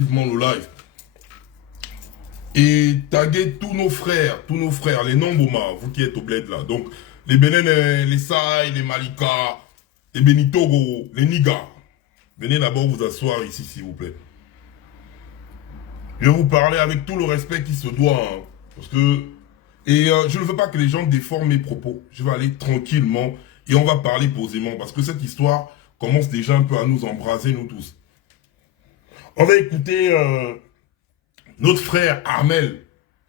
le live et taguer tous nos frères, les Nomboma, vous qui êtes au bled là. Donc, les Bénin, les Saï, les Malika, les Benitogo, les Niga. Venez d'abord vous asseoir ici, s'il vous plaît. Je vais vous parler avec tout le respect qui se doit, hein, parce que... Et je ne veux pas que les gens déforment mes propos. Je vais aller tranquillement et on va parler posément, parce que cette histoire commence déjà un peu à nous embraser, nous tous. On va écouter notre frère Armel,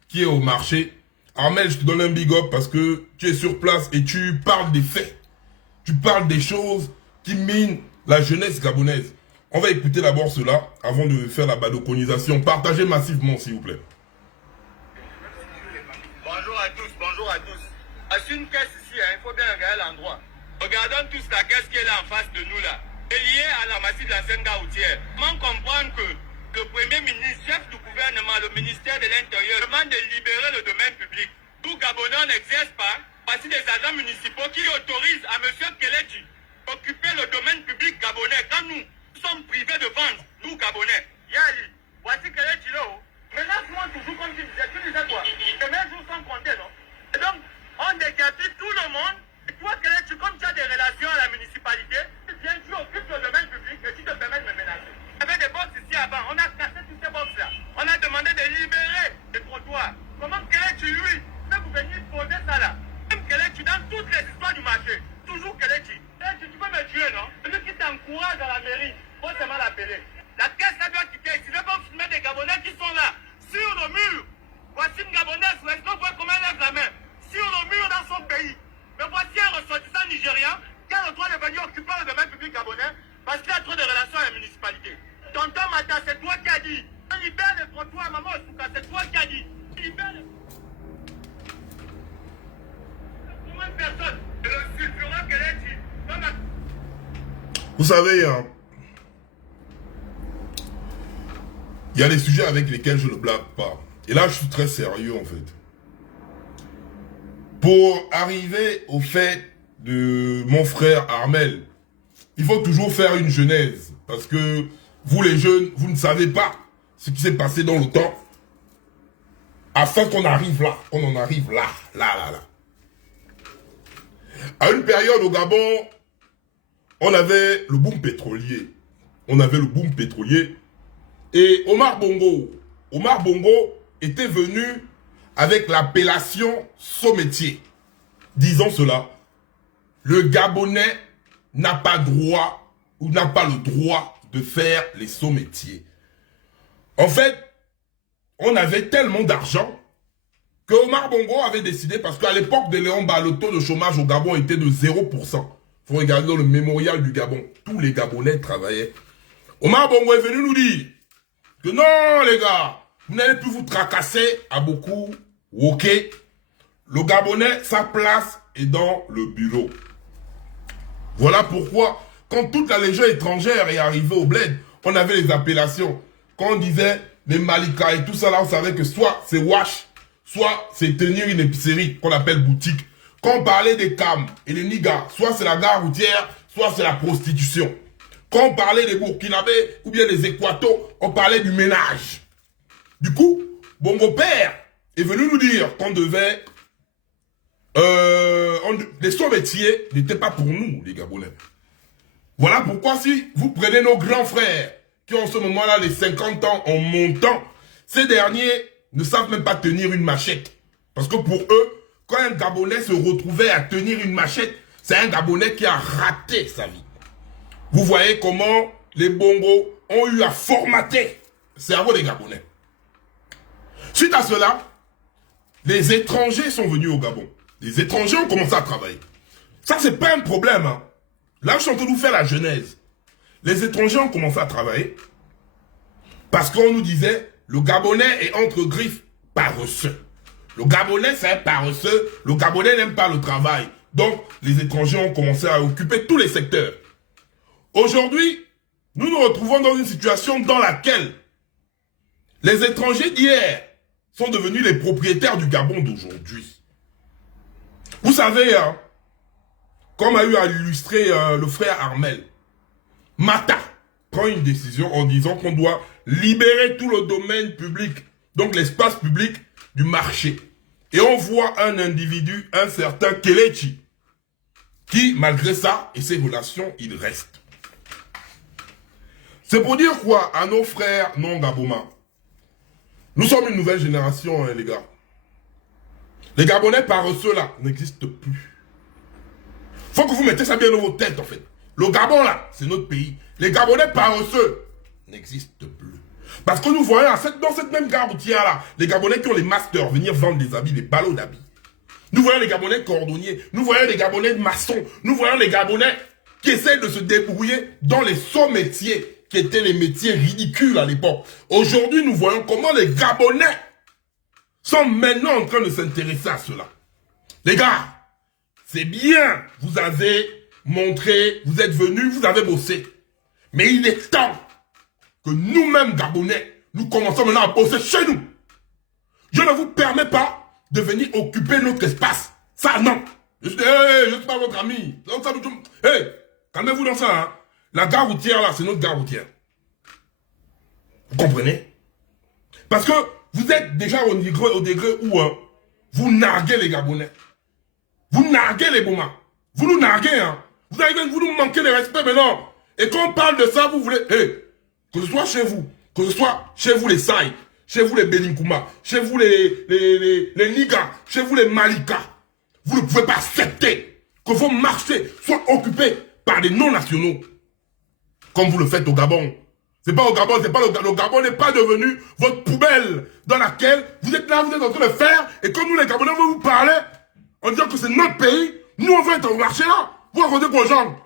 qui est au marché. Armel, je te donne un big up parce que tu es sur place et tu parles des faits. Tu parles des choses qui minent la jeunesse gabonaise. On va écouter d'abord cela avant de faire la badoconisation. Partagez massivement, s'il vous plaît. Bonjour à tous, bonjour à tous. C'est une caisse ici, hein, il faut bien regarder l'endroit. Regardons tous la caisse qui est là en face de nous là. C'est lié à la massif de la Senga-Routière. Comment comprendre que le Premier ministre, chef du gouvernement, le ministère de l'Intérieur, demande de libérer le domaine public. Tout Gabonais n'exerce pas. Voici des agents municipaux qui autorisent à M. Kelechi d'occuper le domaine public gabonais. Quand nous sommes privés de vendre, nous Gabonais. Yali, voici Kelechi là. Menace-moi toujours comme tu disais quoi? Les mêmes jours sans compter, non? Et donc, on décapite tout le monde. Et toi, Kelechi, comme tu as des relations à la municipalité, tu occupes le domaine public et tu te permets de me menacer. Il y avait des box ici avant, on a cassé tous ces box là. On a demandé de libérer les trottoirs. Comment Kelechi, lui, peut vous venir poser ça là? Même Kelechi, dans toutes les histoires du marché, toujours Kelechi. Kelechi, tu peux me tuer, non? Celui qui t'encourage à la mairie, faut seulement l'appeler. La caisse là doit quitter ici. Les box met des Gabonais qui sont là, sur le mur. Voici une Gabonaise, est-ce qu'on voit comment elle lève la main? Sur le mur dans son pays. Mais voici un ressortissant nigérien qui a le droit de venir occuper le domaine public gabonais parce qu'il a trop de relations à la municipalité. Tonton Mata, c'est toi qui as dit. On libère les trottoirs, maman Osuka, c'est toi qui as dit. Libère les... Comment une personne le sulfurant qu'elle est dit. Vous savez, hein, il y a des sujets avec lesquels je ne blague pas. Et là, je suis très sérieux, en fait. Pour arriver au fait de mon frère Armel, il faut toujours faire une genèse. Parce que vous, les jeunes, vous ne savez pas ce qui s'est passé dans le temps. Afin qu'on arrive là. On en arrive là. Là. À une période au Gabon, on avait le boom pétrolier. Et Omar Bongo était venu avec l'appellation sommetier. Disons cela, le Gabonais n'a pas droit ou n'a pas le droit de faire les sommetiers. En fait, on avait tellement d'argent que Omar Bongo avait décidé, parce qu'à l'époque de Léon Ba, le taux de chômage au Gabon était de 0%. Il faut regarder dans le mémorial du Gabon. Tous les Gabonais travaillaient. Omar Bongo est venu nous dire que non, les gars, vous n'allez plus vous tracasser à beaucoup. Ok. Le Gabonais, sa place est dans le bureau. Voilà pourquoi, quand toute la légion étrangère est arrivée au bled, on avait les appellations. Quand on disait les Malika et tout ça, là, on savait que soit c'est wash, soit c'est tenir une épicerie qu'on appelle boutique. Quand on parlait des cams et les nigas, soit c'est la gare routière, soit c'est la prostitution. Quand on parlait des Burkinabés ou bien des Équatos, on parlait du ménage. Du coup, Bongo Père est venu nous dire qu'on devait... les sommetiers n'étaient pas pour nous, les Gabonais. Voilà pourquoi si vous prenez nos grands frères, qui ont en ce moment-là les 50 ans en montant, ces derniers ne savent même pas tenir une machette. Parce que pour eux, quand un Gabonais se retrouvait à tenir une machette, c'est un Gabonais qui a raté sa vie. Vous voyez comment les Bongos ont eu à formater le cerveau des Gabonais. Suite à cela, les étrangers sont venus au Gabon. Les étrangers ont commencé à travailler. Ça, c'est pas un problème. Hein. Là, je suis en train de vous faire la genèse. Les étrangers ont commencé à travailler parce qu'on nous disait le Gabonais est entre griffes paresseux. Le Gabonais, c'est un paresseux. Le Gabonais n'aime pas le travail. Donc, les étrangers ont commencé à occuper tous les secteurs. Aujourd'hui, nous nous retrouvons dans une situation dans laquelle les étrangers d'hier sont devenus les propriétaires du Gabon d'aujourd'hui. Vous savez, hein, comme a eu à illustrer le frère Armel, Mata prend une décision en disant qu'on doit libérer tout le domaine public, donc l'espace public du marché. Et on voit un individu, un certain Kelechi, qui, malgré ça et ses relations, il reste. C'est pour dire quoi à nos frères non Gaboma? Nous sommes une nouvelle génération, hein, les gars. Les Gabonais paresseux là n'existent plus. Faut que vous mettez ça bien dans vos têtes en fait. Le Gabon là, c'est notre pays. Les Gabonais paresseux n'existent plus. Parce que nous voyons dans cette même gare routière là, les Gabonais qui ont les masters venir vendre des habits, des ballots d'habits. Nous voyons les Gabonais cordonniers, nous voyons les Gabonais maçons, nous voyons les Gabonais qui essayent de se débrouiller dans les sauts métiers, qui étaient les métiers ridicules à l'époque. Aujourd'hui, nous voyons comment les Gabonais sont maintenant en train de s'intéresser à cela. Les gars, c'est bien, vous avez montré, vous êtes venus, vous avez bossé. Mais il est temps que nous-mêmes, Gabonais, nous commençons maintenant à bosser chez nous. Je ne vous permets pas de venir occuper notre espace. Ça, non. Je suis pas votre ami. Hey, calmez-vous dans ça. Hein. La gare routière, là, c'est notre gare routière. Vous comprenez? Parce que vous êtes déjà au degré où hein, vous narguez les Gabonais. Vous narguez les Boma. Vous nous narguez, hein. Vous nous manquez de respect maintenant. Et quand on parle de ça, vous voulez... Hey, que ce soit chez vous, que ce soit chez vous les Saï, chez vous les Belinkouma, chez vous les Niga, chez vous les Malika, vous ne pouvez pas accepter que vos marchés soient occupés par des non-nationaux. Comme vous le faites au Gabon. C'est pas au Gabon, c'est pas le Gabon n'est pas devenu votre poubelle dans laquelle vous êtes là, vous êtes en train de faire, et quand nous les Gabonais, on va vous parler en disant que c'est notre pays, nous on veut être au marché là. Vous racontez quoi aux gens?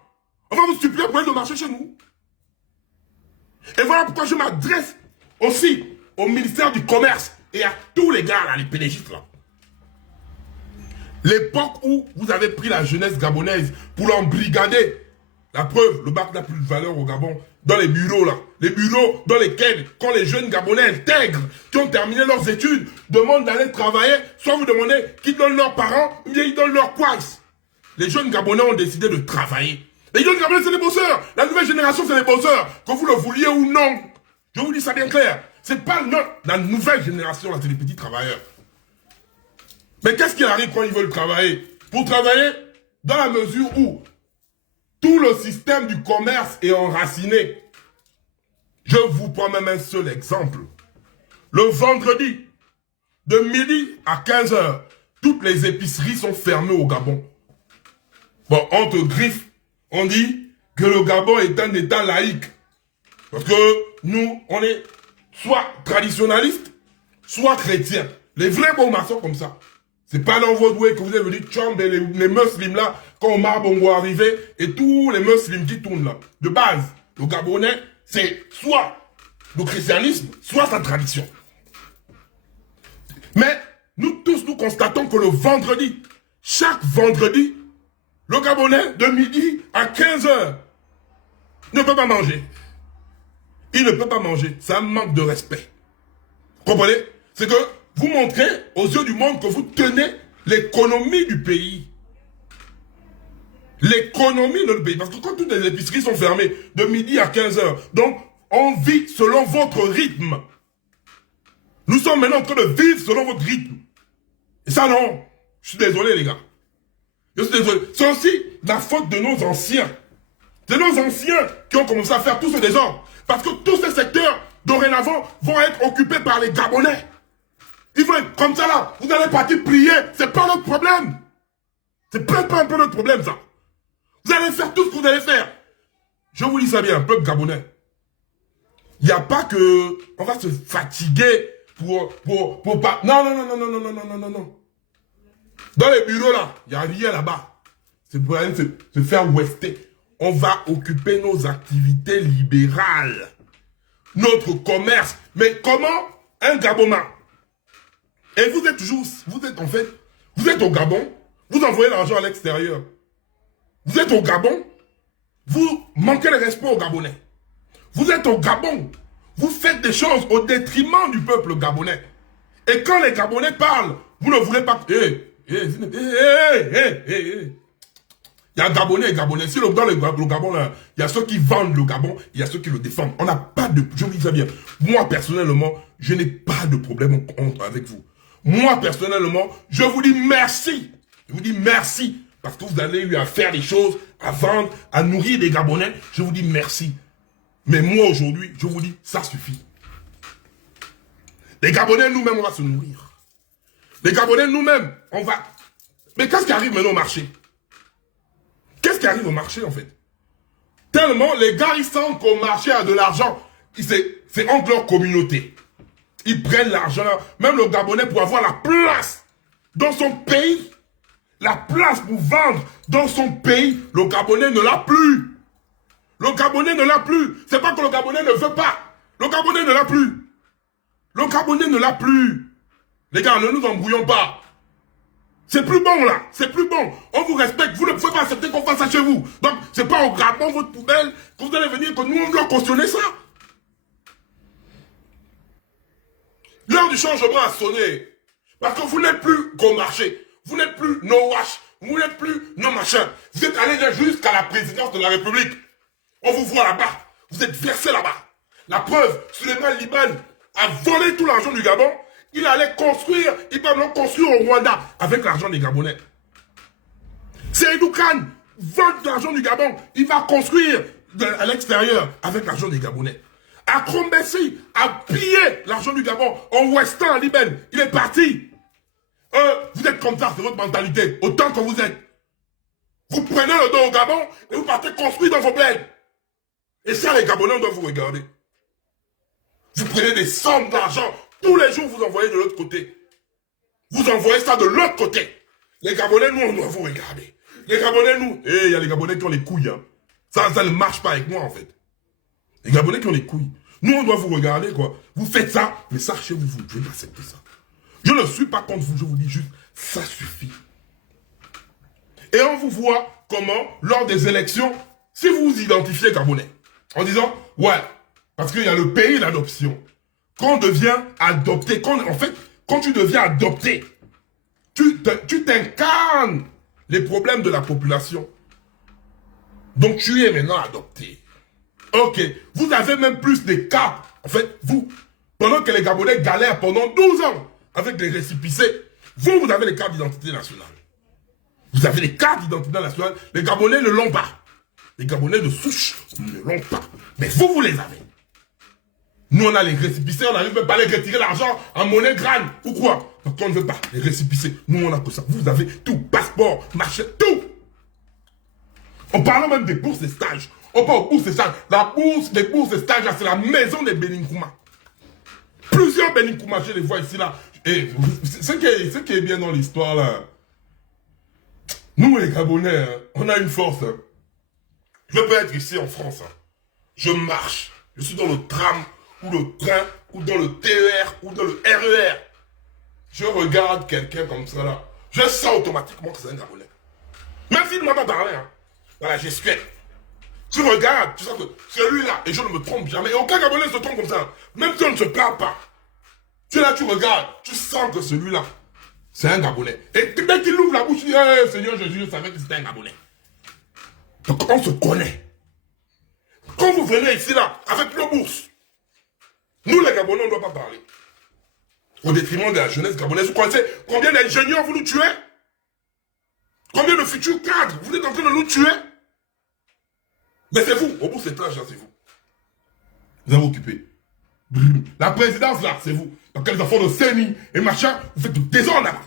On va vous supplier pour être au marché chez nous. Et voilà pourquoi je m'adresse aussi au ministère du Commerce et à tous les gars là, les pédégistes là. L'époque où vous avez pris la jeunesse gabonaise pour l'embrigader. La preuve, le bac n'a plus de valeur au Gabon. Dans les bureaux là. Les bureaux dans lesquels, quand les jeunes Gabonais intègres, qui ont terminé leurs études, demandent d'aller travailler, soit vous demandez qu'ils donnent leurs parents, ou bien ils donnent leurs quads. Les jeunes Gabonais ont décidé de travailler. Les jeunes Gabonais, c'est les bosseurs. La nouvelle génération, c'est les bosseurs. Que vous le vouliez ou non. Je vous dis ça bien clair. C'est pas la nouvelle génération, là, c'est les petits travailleurs. Mais qu'est-ce qui arrive quand ils veulent travailler? Pour travailler, dans la mesure où tout le système du commerce est enraciné. Je vous prends même un seul exemple. Le vendredi, de midi à 15h, toutes les épiceries sont fermées au Gabon. Bon, on te griffe, on dit que le Gabon est un État laïque. Parce que nous, on est soit traditionnalistes, soit chrétiens. Les vrais bons maçons comme ça. C'est pas dans votre way que vous êtes venu tchamber les musulmans là, quand Omar Bongo est arrivé, et tous les musulmans qui tournent là. De base, le Gabonais, c'est soit le christianisme, soit sa tradition. Mais nous tous, nous constatons que le vendredi, chaque vendredi, le Gabonais, de midi à 15h, ne peut pas manger. Il ne peut pas manger. C'est un manque de respect. Comprenez? C'est que vous montrez aux yeux du monde que vous tenez l'économie du pays. L'économie de notre pays. Parce que quand toutes les épiceries sont fermées de midi à 15h, donc on vit selon votre rythme. Nous sommes maintenant en train de vivre selon votre rythme. Et ça non. Je suis désolé les gars. Je suis désolé. C'est aussi la faute de nos anciens. C'est nos anciens qui ont commencé à faire tout ce désordre. Parce que tous ces secteurs, dorénavant, vont être occupés par les Gabonais. Ils vont être comme ça là. Vous allez partir prier. C'est pas notre problème. C'est pas un peu notre problème ça. Vous allez faire tout ce que vous allez faire. Je vous dis ça bien, peuple gabonais. Il n'y a pas que... On va se fatiguer pour pas... Non. Dans les bureaux là, il n'y a rien là-bas. C'est pour aller se faire ouester. On va occuper nos activités libérales. Notre commerce. Mais comment un Gabonais? Et vous êtes au Gabon, vous envoyez l'argent à l'extérieur. Vous êtes au Gabon, vous manquez le respect aux Gabonais. Vous êtes au Gabon, vous faites des choses au détriment du peuple gabonais. Et quand les Gabonais parlent, vous ne voulez pas... Il y a Gabonais et Gabonais. Si dans le Gabon, là, il y a ceux qui vendent le Gabon, il y a ceux qui le défendent. On n'a pas de... Je vous dis ça bien. Moi, personnellement, je n'ai pas de problème avec vous. Moi, personnellement, je vous dis merci. Je vous dis merci. Parce que vous avez eu à faire des choses, à vendre, à nourrir des Gabonais. Je vous dis merci. Mais moi, aujourd'hui, je vous dis, ça suffit. Les Gabonais, nous-mêmes, on va se nourrir. Les Gabonais, nous-mêmes, on va... Mais qu'est-ce qui arrive maintenant au marché? Qu'est-ce qui arrive au marché, en fait? Tellement, les gars, ils sentent qu'au marché a de l'argent. C'est entre leur communauté. Ils prennent l'argent. Même le Gabonais, pour avoir la place dans son pays, la place pour vendre dans son pays, le Gabonais ne l'a plus. Le Gabonais ne l'a plus. C'est pas que le Gabonais ne veut pas. Le Gabonais ne l'a plus. Le Gabonais ne l'a plus. Les gars, ne nous embrouillons pas. C'est plus bon là, c'est plus bon. On vous respecte, vous ne pouvez pas accepter qu'on fasse ça chez vous. Donc, c'est pas en gravant votre poubelle que vous allez venir, que nous on doit cautionner ça. L'heure du changement a sonné. Parce que vous n'êtes plus qu'au marché. Vous n'êtes plus nos wash. Vous n'êtes plus nos machins. Vous êtes allés jusqu'à la présidence de la République. On vous voit là-bas. Vous êtes versés là-bas. La preuve, Suleiman Liban a volé tout l'argent du Gabon. Il allait construire, il va maintenant construire au Rwanda avec l'argent des Gabonais. Seydou Khan vole de l'argent du Gabon, il va construire à l'extérieur avec l'argent des Gabonais. Akrom Bessi a pillé l'argent du Gabon en Ouestan, en Libyen. Il est parti. Vous êtes comme ça, c'est votre mentalité, autant que vous êtes. Vous prenez le dos au Gabon et vous partez construire dans vos bleds. Et ça, les Gabonais doivent vous regarder. Vous prenez des sommes d'argent. Tous les jours, vous envoyez de l'autre côté. Vous envoyez ça de l'autre côté. Les Gabonais, nous, on doit vous regarder. Les Gabonais, nous... il y a les Gabonais qui ont les couilles. Hein. Ça ne marche pas avec moi, en fait. Les Gabonais qui ont les couilles. Nous, on doit vous regarder, quoi. Vous faites ça, mais ça, chez vous, vous devez accepter ça. Je ne suis pas contre vous, je vous dis juste, ça suffit. Et on vous voit comment, lors des élections, si vous vous identifiez Gabonais, en disant, ouais, parce qu'il y a le pays d'adoption. Quand on devient adopté, quand tu deviens adopté, tu t'incarnes les problèmes de la population. Donc tu es maintenant adopté. Ok, vous avez même plus de cartes. En fait, vous, pendant que les Gabonais galèrent pendant 12 ans avec les récépissés, vous avez les cartes d'identité nationale. Vous avez les cartes d'identité nationale, les Gabonais ne l'ont pas. Les Gabonais de souche ne l'ont pas. Mais vous les avez. Nous, on a les récépissés, on n'arrive même pas à les retirer l'argent en monnaie grane. Ou quoi? Donc, on ne veut pas les récépissés. Nous, on a que ça. Vous avez tout. Passeport, machin, tout. En parlant même des bourses et stages. On parle aux bourses et stages. Les bourses et stages, c'est la maison des Beninkouma. Plusieurs Beninkouma, je les vois ici, là. Et ce qui est bien dans l'histoire, là. Nous, les Gabonais, hein, on a une force. Hein. Je peux être ici en France. Hein. Je marche. Je suis dans le tram, ou le train, ou dans le TER, ou dans le RER. Je regarde quelqu'un comme ça là. Je sens automatiquement que c'est un Gabonais. Même s'il ne m'a pas parlé, hein. Voilà, j'espère. Tu regardes, tu sens que celui-là, et je ne me trompe jamais, et aucun Gabonais se trompe comme ça. Même si on ne se parle pas. Tu es là, tu regardes, tu sens que celui-là, c'est un Gabonais. Et dès qu'il ouvre la bouche, il dit, hey, Seigneur Jésus, je savais que c'était un Gabonais. Donc on se connaît. Quand vous venez ici là, avec nos bourses, nous les Gabonais, on ne doit pas parler. Au détriment de la jeunesse gabonaise. Vous connaissez combien d'ingénieurs vous nous tuez? Combien de futurs cadres vous êtes en train de nous tuer? Mais c'est vous, au bout de cet âge là, c'est vous. Vous avez occupé. La présidence là, c'est vous. Dans quels enfants de CENI et machin, vous faites de désordre là-bas.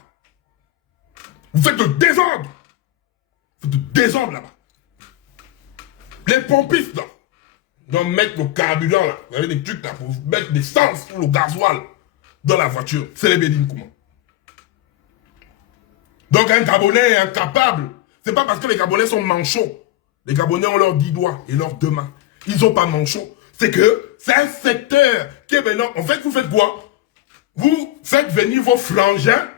Vous faites de désordre. Vous faites de désordre là-bas. Les pompistes là, doivent mettre le carburant là, vous avez des trucs là pour mettre l'essence pour le gasoil dans la voiture. C'est les Beninkouma. Donc un Gabonais est incapable. C'est pas parce que les Gabonais sont manchots. Les Gabonais ont leurs 10 doigts et leurs 2 mains. Ils ont pas manchots. C'est que c'est un secteur qui est maintenant... En fait, vous faites quoi? Vous faites venir vos frangins,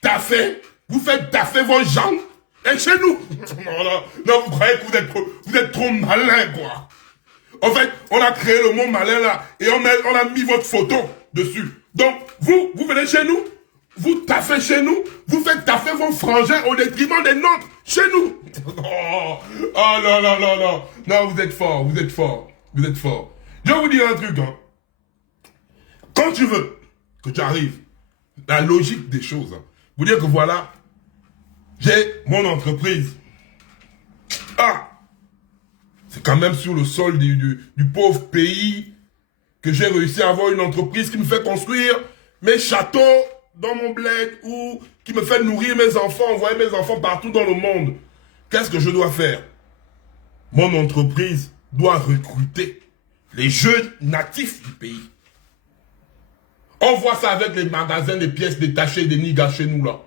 taffer, vous faites taffer vos jambes, et chez nous. Non, vous croyez que vous êtes trop malin, quoi. En fait, on a créé le mot malin là, et on a mis votre photo dessus. Donc, vous venez chez nous, vous taffez chez nous, vous faites taffer vos frangins au détriment des nôtres, chez nous. Oh, oh non, non, non, non. Non, vous êtes fort, vous êtes fort, vous êtes fort. Je vais vous dire un truc, hein. Quand tu veux que tu arrives, la logique des choses, hein, vous dire que voilà, j'ai mon entreprise. Ah, c'est quand même sur le sol du pauvre pays que j'ai réussi à avoir une entreprise qui me fait construire mes châteaux dans mon bled ou qui me fait nourrir mes enfants, envoyer mes enfants partout dans le monde. Qu'est-ce que je dois faire? Mon entreprise doit recruter les jeunes natifs du pays. On voit ça avec les magasins des pièces détachées des niggas chez nous là.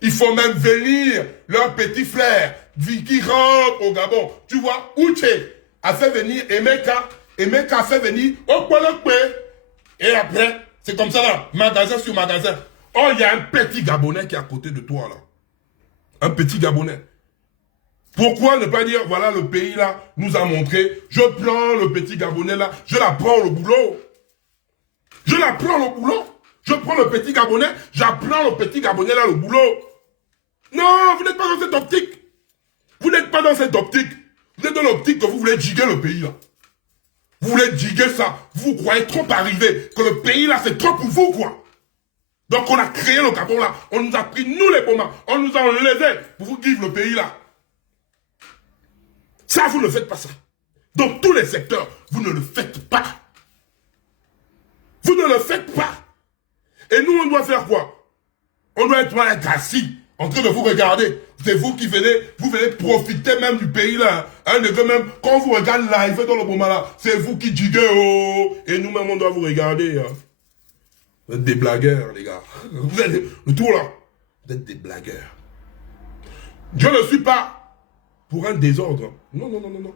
Il faut même venir leur petit frère qui rentre au Gabon. Tu vois, Uche a fait venir Emeka. Emeka a fait venir Okpolokpe. Et après, c'est comme ça là, magasin sur magasin. Oh, il y a un petit Gabonais qui est à côté de toi là. Un petit Gabonais. Pourquoi ne pas dire, voilà, le pays là nous a montré, je prends le petit Gabonais là, je l'apprends le boulot. Je l'apprends le boulot. Je prends le petit Gabonais, j'apprends le petit Gabonais là le boulot. Non, vous n'êtes pas dans cette optique. Vous n'êtes pas dans cette optique. Vous êtes dans l'optique que vous voulez diguer le pays là. Vous voulez diguer ça. Vous croyez trop arriver que le pays là c'est trop pour vous quoi. Donc on a créé le Gabon là. On nous a pris nous les pommes. On nous a enlevé pour vous vivre le pays là. Ça vous ne faites pas ça. Dans tous les secteurs, vous ne le faites pas. Vous ne le faites pas. Et nous on doit faire quoi? On doit être assis. En train de vous regarder, c'est vous qui venez, vous venez profiter même du pays là. Un neveu même, quand on vous regarde live dans le moment là, c'est vous qui diguez, oh. Et nous-mêmes, on doit vous regarder. Hein. Vous êtes des blagueurs, les gars. Vous êtes le tout là. Vous êtes des blagueurs. Je ne suis pas pour un désordre. Non, non, non, non, non.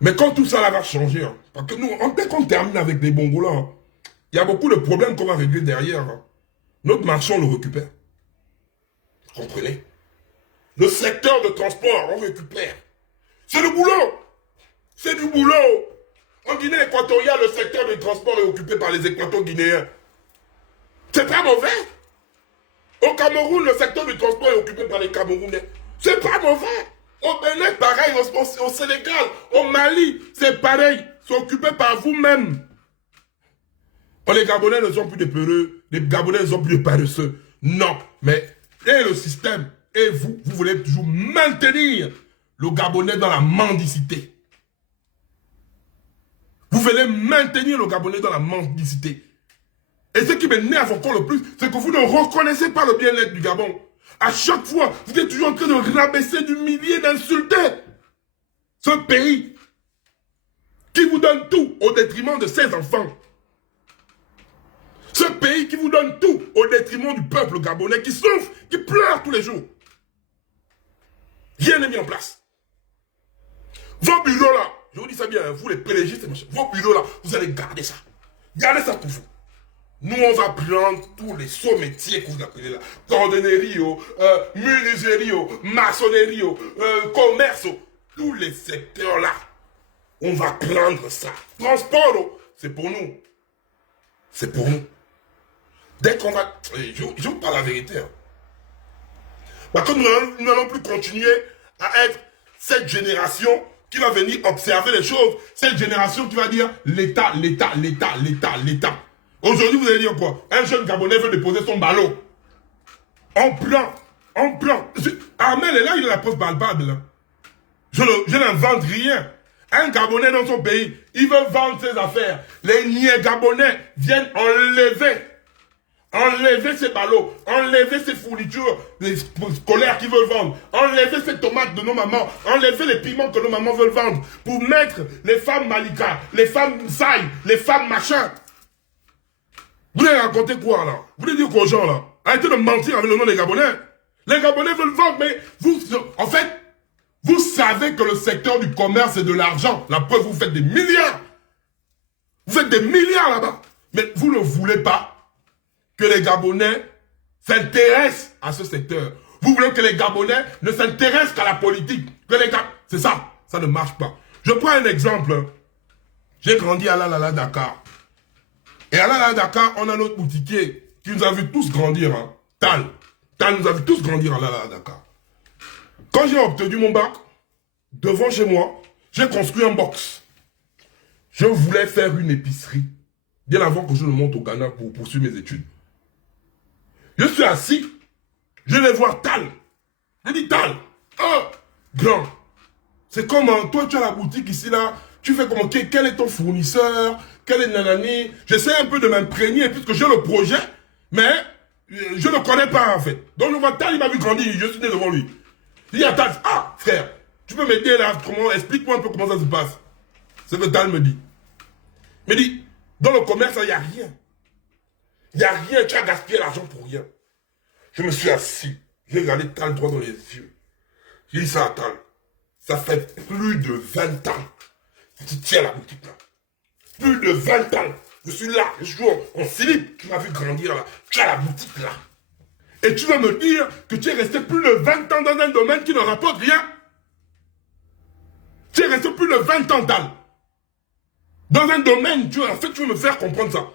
Mais quand tout ça là va changer, hein, parce que nous, dès qu'on termine avec des bongos là, hein, il y a beaucoup de problèmes qu'on va régler derrière. Hein. Notre marché, on le récupère. Comprenez? Le secteur de transport, on récupère. C'est du boulot. C'est du boulot. En Guinée équatoriale, le secteur de transport est occupé par les équato-guinéens. C'est pas mauvais. Au Cameroun, le secteur du transport est occupé par les Camerounais. C'est pas mauvais. Au Bénin, pareil. Au Sénégal, au Mali, c'est pareil. C'est occupé par vous-même. Les Gabonais ne sont plus des peureux. Les Gabonais ne sont plus des paresseux. Non, mais... Et le système, et vous voulez toujours maintenir le Gabonais dans la mendicité. Vous voulez maintenir le Gabonais dans la mendicité. Et ce qui m'énerve encore le plus, c'est que vous ne reconnaissez pas le bien-être du Gabon. À chaque fois, vous êtes toujours en train de rabaisser, d'humilier, d'insulter ce pays qui vous donne tout au détriment de ses enfants. Ce pays qui vous donne tout au détriment du peuple gabonais qui souffre, qui pleure tous les jours. Rien n'est mis en place. Vos bureaux là, je vous dis ça bien, vous les pélégistes, vos bureaux là, vous allez garder ça. Gardez ça pour vous. Nous, on va prendre tous les sauts métiers que vous appelez là. Cordonnerie, menuiserie, maçonnerie, commerce, tous les secteurs là. On va prendre ça. Transport, c'est pour nous. C'est pour nous. Dès qu'on va... Je vous parle la vérité. Hein. Parce que nous n'allons plus continuer à être cette génération qui va venir observer les choses. Cette génération qui va dire l'État, l'État, l'État, l'État, l'État. Aujourd'hui, vous allez dire quoi? Un jeune Gabonais veut déposer son ballot. On prend. Armel est là, il a la preuve palpable. Hein. Je n'invente rien. Un Gabonais dans son pays, il veut vendre ses affaires. Les niais Gabonais viennent enlever ses ballots, enlever ses fournitures scolaires qu'ils veulent vendre, enlever ses tomates de nos mamans, enlever les piments que nos mamans veulent vendre, pour mettre les femmes Malika, les femmes Saï, les femmes machin. Vous voulez raconter quoi là? Vous voulez dire quoi aux gens là? Arrêtez de mentir avec le nom des Gabonais. Les Gabonais veulent vendre, mais vous, en fait, vous savez que le secteur du commerce c'est de l'argent. La preuve, vous faites des milliards. Vous faites des milliards là-bas. Mais vous ne voulez pas que les Gabonais s'intéressent à ce secteur. Vous voulez que les Gabonais ne s'intéressent qu'à la politique. C'est ça. Ça ne marche pas. Je prends un exemple. J'ai grandi à Dakar. Et à Dakar, on a notre boutiquier qui nous a vu tous grandir, hein. Tal nous a vu tous grandir là à Dakar. Quand j'ai obtenu mon bac, devant chez moi, j'ai construit un box. Je voulais faire une épicerie, bien avant que je ne monte au Ghana pour poursuivre mes études. Je suis assis, je vais voir Tal. Je dis Tal, oh, grand, c'est comment, toi tu as la boutique ici là, tu fais comment, quel est ton fournisseur, quel est nanani, j'essaie un peu de m'imprégner puisque j'ai le projet, mais je ne connais pas en fait. Donc je vois Tal, il m'a vu grandir, je suis né devant lui. Je dis à Tal, ah frère, tu peux m'aider là, comment, explique-moi un peu comment ça se passe. C'est ce que Tal me dit. Il me dit, dans le commerce, il n'y a rien. Il n'y a rien, tu as gaspillé l'argent pour rien. Je me suis assis, j'ai regardé Tal droit dans les yeux. J'ai dit ça à Tal. Ça fait plus de 20 ans que tu tiens la boutique là. Plus de 20 ans. Je suis là, je suis en slip. Tu m'as vu grandir là. Tu as la boutique là. Et tu vas me dire que tu es resté plus de 20 ans dans un domaine qui ne rapporte rien. Tu es resté plus de 20 ans, Tal. Dans un domaine, en fait, tu veux me faire comprendre ça.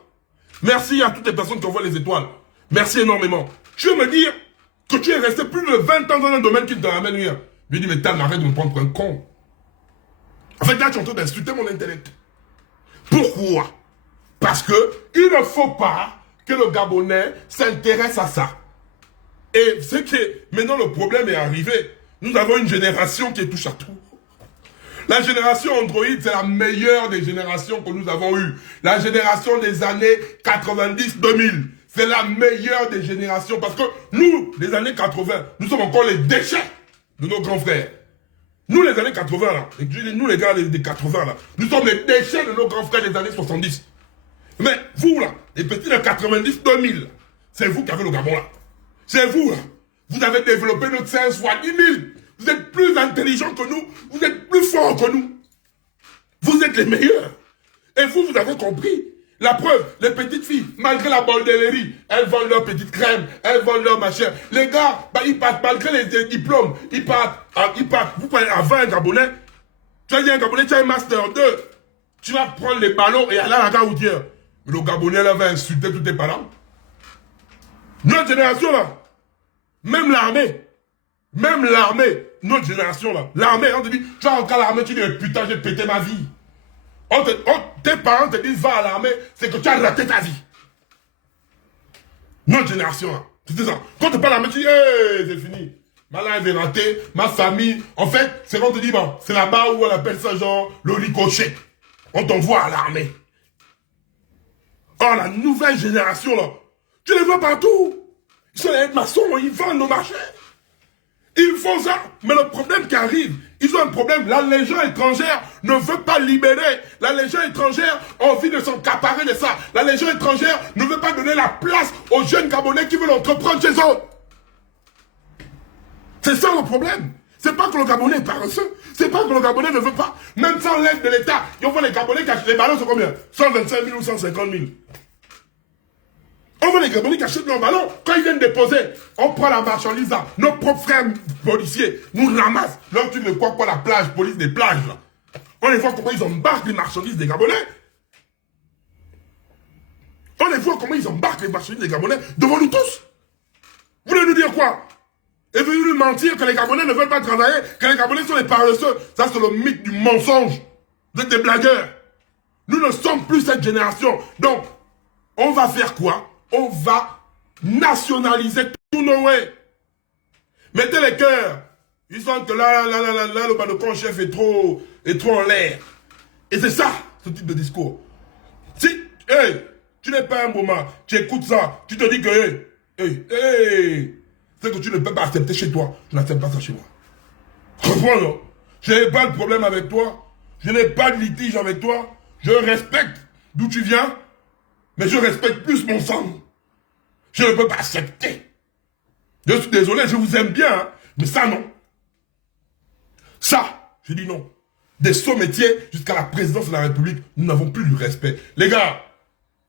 Merci à toutes les personnes qui envoient les étoiles. Merci énormément. Tu veux me dire que tu es resté plus de 20 ans dans un domaine qui ne te ramène rien. Je lui dis, mais Tal, arrête de me prendre pour un con. En fait, là, tu es en train d'insulter mon intellect. Pourquoi? Parce que il ne faut pas que le Gabonais s'intéresse à ça. Et c'est que maintenant le problème est arrivé. Nous avons une génération qui est touche à tout. La génération Android, c'est la meilleure des générations que nous avons eues. La génération des années 90-2000, c'est la meilleure des générations. Parce que nous, les années 80, nous sommes encore les déchets de nos grands frères. Nous, les années 80, là, nous, les gars des 80, là, nous sommes les déchets de nos grands frères des années 70. Mais vous, là, les petits de 90-2000, c'est vous qui avez le Gabon, là. C'est vous, là. Vous avez développé notre 5 fois 10 000. Vous êtes plus intelligents que nous. Vous êtes plus forts que nous. Vous êtes les meilleurs. Et vous, vous avez compris. La preuve, les petites filles, malgré la bordellerie, elles vendent leur petite crème, elles vendent leur machin. Les gars, bah, ils partent, malgré les diplômes, ils partent. Vous prenez avant un Gabonais, tu as dit un Gabonais, tu as un Master 2. Tu vas prendre les ballons et aller à la gare routière. Mais le Gabonais, là, va insulter tous tes parents. Notre génération, là, même l'armée, notre génération, là, l'armée, on te dit, tu vas rentrer à l'armée, tu dis, putain, j'ai pété ma vie. Tes parents te disent, va à l'armée, c'est que tu as raté ta vie. Notre génération, là, c'est ça. Quand tu parles à l'armée, tu dis, hey, c'est fini. Ma life est ratée, ma famille. En fait, c'est quand on te dit, bon, c'est là-bas où on appelle ça genre le ricochet. On t'envoie à l'armée. Oh, la nouvelle génération, là, tu les vois partout. Ils sont les maçons, ils vendent nos marchés. Ils font ça. Mais le problème qui arrive, ils ont un problème. La Légion étrangère ne veut pas libérer. La Légion étrangère a envie de s'encaparer de ça. La Légion étrangère ne veut pas donner la place aux jeunes Gabonais qui veulent entreprendre chez eux. C'est ça le problème. C'est pas que le Gabonais est paresseux. C'est pas que le Gabonais ne veut pas. Même sans l'aide de l'État, ils voit les Gabonais qui achètent les ballons, c'est combien? 125 000 ou 150 000. On voit les Gabonais qui achètent leurs ballons. Quand ils viennent déposer, on prend la marchandise là. Nos propres frères policiers nous ramassent. Là, tu ne crois pas la plage, police des plages là. On les voit comment ils embarquent les marchandises des Gabonais. On les voit comment ils embarquent les marchandises des Gabonais devant nous tous. Vous voulez nous dire quoi? Et vous voulez nous mentir que les Gabonais ne veulent pas travailler, que les Gabonais sont les paresseux. Ça, c'est le mythe du mensonge. Vous êtes des blagueurs. Nous ne sommes plus cette génération. Donc, on va faire quoi? On va nationaliser tous nos ways. Mettez les cœurs. Ils sentent que là, le Badocon chef est trop en l'air. Et c'est ça, ce type de discours. Si, hey, tu n'es pas un moment, tu écoutes ça, tu te dis que, c'est que tu ne peux pas accepter chez toi. Je n'accepte pas ça chez moi. Comprends, non? Je n'ai pas de problème avec toi. Je n'ai pas de litige avec toi. Je respecte d'où tu viens. Mais je respecte plus mon sang. Je ne peux pas accepter. Je suis désolé, je vous aime bien, hein, mais ça non. Ça, je dis non. Des sommetiers jusqu'à la présidence de la République, nous n'avons plus du respect. Les gars,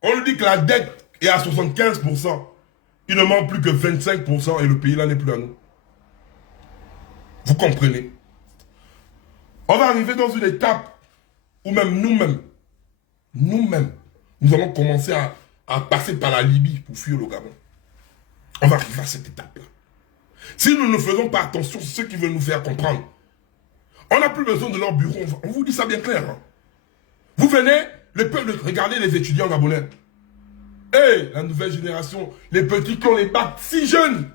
on nous dit que la dette est à 75%. Il ne manque plus que 25% et le pays là n'est plus à nous. Vous comprenez? On va arriver dans une étape où même nous allons commencer à passer par la Libye pour fuir le Gabon. On va arriver à cette étape-là. Si nous ne faisons pas attention, c'est ce qui veulent nous faire comprendre. On n'a plus besoin de leur bureau. On vous dit ça bien clair. Hein. Vous venez, le peuple, regardez les étudiants gabonais. Hey, la nouvelle génération, les petits qui ont les bacs, si jeunes.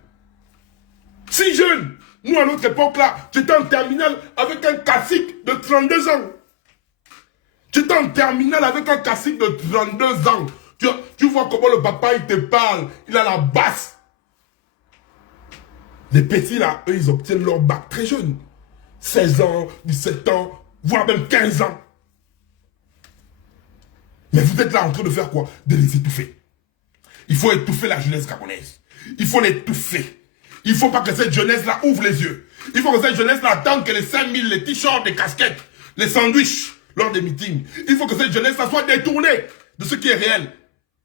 Si jeunes. Nous, à notre époque-là, j'étais en terminale avec un cacique de 32 ans. J'étais en terminale avec un cacique de 32 ans. Tu vois comment le papa, il te parle. Il a la basse. Les petits, là, eux, ils obtiennent leur bac très jeunes. 16 ans, 17 ans, voire même 15 ans. Mais vous êtes là en train de faire quoi? De les étouffer. Il faut étouffer la jeunesse gabonaise. Il faut l'étouffer. Il ne faut pas que cette jeunesse-là ouvre les yeux. Il faut que cette jeunesse-là attende que les 5000, les t-shirts, les casquettes, les sandwichs lors des meetings. Il faut que cette jeunesse-là soit détournée de ce qui est réel.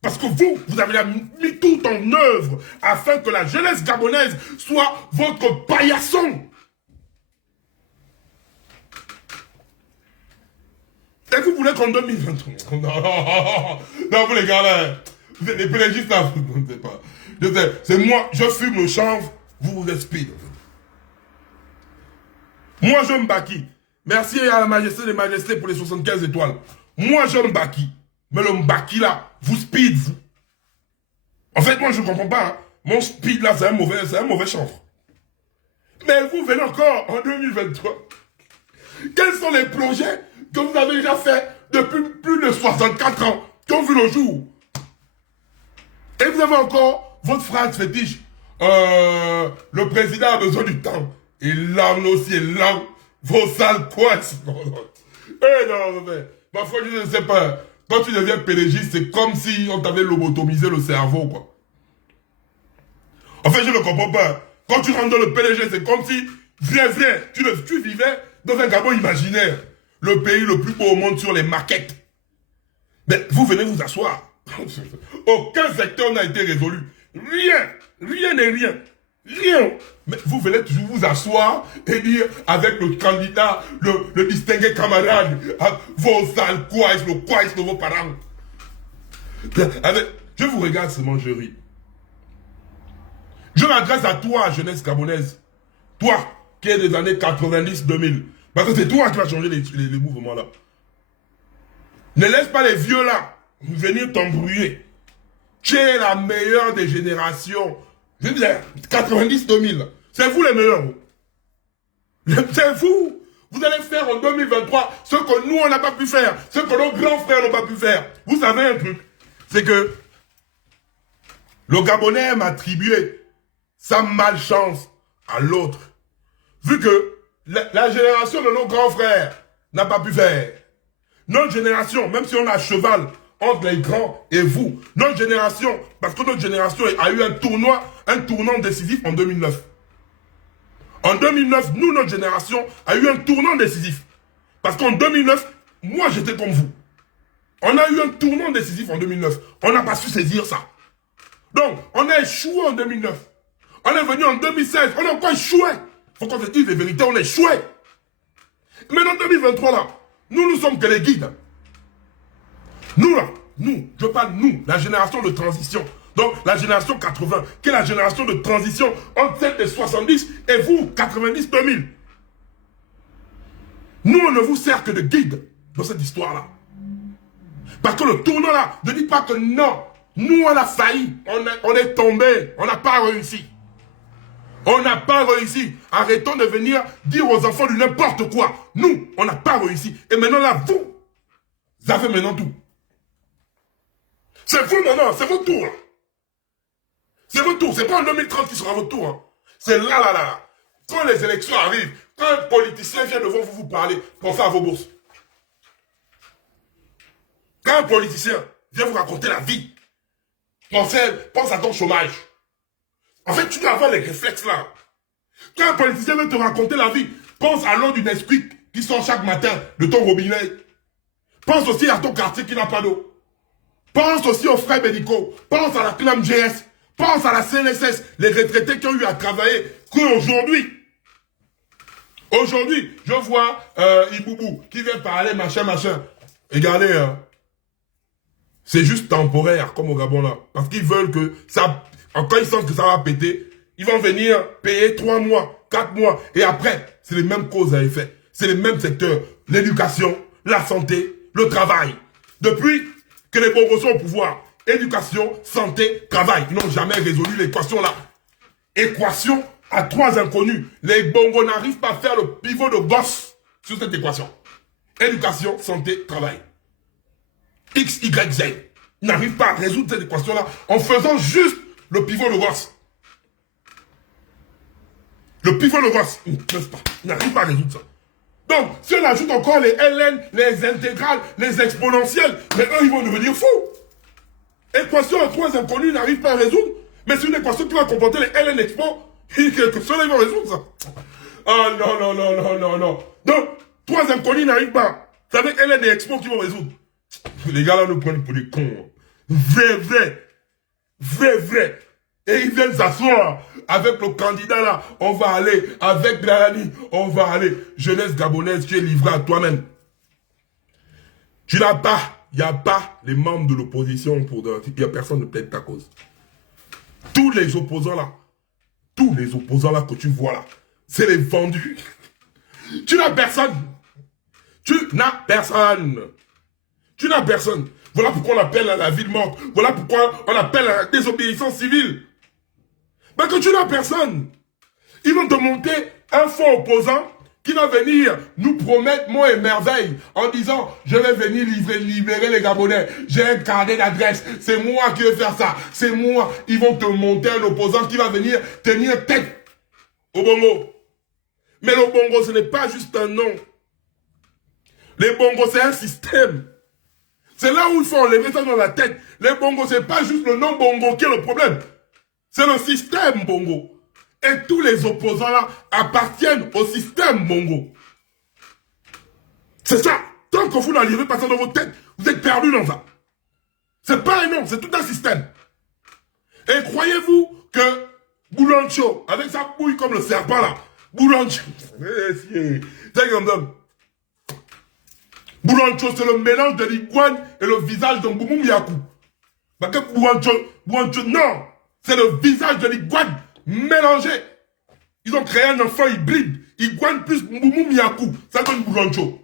Parce que vous avez mis tout en œuvre afin que la jeunesse gabonaise soit votre paillasson. Et vous voulez qu'en 2023... Non, vous les gars là, vous êtes des pélégistes là, je ne sais pas. C'est moi, je fume le chanvre, vous vous êtes speed. Moi, je me baki. Merci à la majesté des majestés pour les 75 étoiles. Moi, je me baki. Mais le mbaki là, vous speed, vous. En fait, moi, je ne comprends pas. Hein. Mon speed là, c'est un mauvais chanvre. Mais vous venez encore en 2023. Quels sont les projets que vous avez déjà fait depuis plus de 64 ans, qui ont vu le jour? Et vous avez encore votre phrase fétiche. Le président a besoin du temps. Et l'âme aussi est lent. Vos sales quoi? Eh non, mais ma foi, je ne sais pas. Quand tu deviens PDG, c'est comme si on t'avait lobotomisé le cerveau, quoi. En fait, je ne comprends pas. Quand tu rentres dans le PDG, c'est comme si, viens, tu vivais dans un Gabon imaginaire. Le pays le plus beau au monde sur les maquettes. Mais vous venez vous asseoir. Aucun secteur n'a été résolu. Rien n'est rien. Mais vous venez toujours vous asseoir et dire avec le candidat, le distingué camarade, vos sales quoi de vos parents. Je vous regarde seulement, je ris. Je m'adresse à toi, jeunesse gabonaise. Toi, qui es des années 90-2000. Parce que c'est toi qui vas changer les mouvements là. Ne laisse pas les vieux là venir t'embrouiller. Tu es la meilleure des générations. Je veux dire, 90-2000. C'est vous les meilleurs. C'est vous. Vous allez faire en 2023 ce que nous on n'a pas pu faire. Ce que nos grands frères n'ont pas pu faire. Vous savez un truc. C'est que le Gabonais aime attribuer sa malchance à l'autre. Vu que la génération de nos grands frères n'a pas pu faire. Notre génération, même si on a cheval entre les grands et vous, notre génération, parce que notre génération a eu un tournant décisif en 2009. En 2009, nous, notre génération, a eu un tournant décisif. Parce qu'en 2009, moi, j'étais comme vous. On a eu un tournant décisif en 2009. On n'a pas su saisir ça. Donc, on a échoué en 2009. On est venu en 2016. On a encore échoué. Faut qu'on se dise les vérités, on a échoué. Mais en 2023, là, nous sommes que les guides. Nous, là, je parle nous, la génération de transition. Donc, la génération 80, qui est la génération de transition entre celle des 70 et vous, 90-2000. Nous, on ne vous sert que de guide dans cette histoire-là. Parce que le tournant là, ne dit pas que non, nous, on a failli, on est tombé, on n'a pas réussi. On n'a pas réussi. Arrêtons de venir dire aux enfants du n'importe quoi. Nous, on n'a pas réussi. Et maintenant là, vous avez maintenant tout. C'est vous maintenant, c'est votre tour. C'est votre tour, c'est pas en 2030 qui sera votre tour. Hein. C'est là. Quand les élections arrivent, quand un politicien vient devant vous parler, pensez à vos bourses. Quand un politicien vient vous raconter la vie, pense à ton chômage. En fait, tu dois avoir les réflexes là. Quand un politicien vient te raconter la vie, pense à l'eau du Nesquik qui sort chaque matin de ton robinet. Pense aussi à ton quartier qui n'a pas d'eau. Pense aussi aux frais médicaux. Pense à la CNAMGS. Pense à la CNSS. Les retraités qui ont eu à travailler. Qu'aujourd'hui, je vois Iboubou qui vient parler machin. Regardez, C'est juste temporaire, comme au Gabon là. Parce qu'ils veulent que ça... Quand ils sentent que ça va péter, ils vont venir payer 3 mois, 4 mois. Et après, c'est les mêmes causes à effet. C'est les mêmes secteurs. L'éducation, la santé, le travail. Depuis que les Bongos sont au pouvoir, éducation, santé, travail. Ils n'ont jamais résolu l'équation là. Équation à 3 inconnus. Les Bongos n'arrivent pas à faire le pivot de gosse sur cette équation. Éducation, santé, travail. X, Y, Z. Ils n'arrivent pas à résoudre cette équation-là en faisant juste le pivot de gosse. Le pivot de gosse, ils n'arrivent pas à résoudre ça. Donc, si on ajoute encore les LN, les intégrales, les exponentielles, mais eux, ils vont devenir fous. Équation à 3 inconnus, ils n'arrivent pas à résoudre. Mais c'est une équation qui va comporter les LN expo. Que ceux-là, ils vont résoudre ça. Ah non, non, non, non, non, non. Donc, 3 inconnus n'arrivent pas. C'est avec LN et expo qui vont résoudre. Les gars là nous prennent pour des cons. Vrai. Et ils viennent s'asseoir avec le candidat là. On va aller avec Blani. On va aller. Jeunesse gabonaise, tu es livré à toi-même. Tu n'as pas. Il n'y a pas les membres de l'opposition pour... Il n'y a personne de plaide ta cause. Tous les opposants là. Tous les opposants là que tu vois là. C'est les vendus. Tu n'as personne. Tu n'as personne. Tu n'as personne. Voilà pourquoi on appelle à la ville morte. Voilà pourquoi on appelle à la désobéissance civile. Parce que tu n'as personne. Ils vont te monter un faux opposant qui va venir nous promettre monts et merveilles en disant « Je vais venir libérer les Gabonais. J'ai un carnet d'adresse. C'est moi qui vais faire ça. C'est moi. » Ils vont te monter un opposant qui va venir tenir tête au Bongo. Mais le Bongo, ce n'est pas juste un nom. Les Bongos, c'est un système. C'est là où il faut enlever ça dans la tête. Les Bongos, c'est pas juste le nom Bongo qui est le problème. C'est le système Bongo. Et tous les opposants là appartiennent au système Bongo. C'est ça. Tant que vous n'arrivez pas ça dans votre tête, vous êtes perdus dans ça. C'est pas un nom, c'est tout un système. Et croyez-vous que Boulancho, avec sa bouille comme le serpent là, Boulancho, c'est comme ça. Boulancho, c'est le mélange de l'iguane et le visage de Mboumoum Yakou. Parce que Boulancho, non, c'est le visage de l'iguane mélangé. Ils ont créé un enfant hybride. Iguane plus Mboumoum Yakou. Ça donne Boulancho.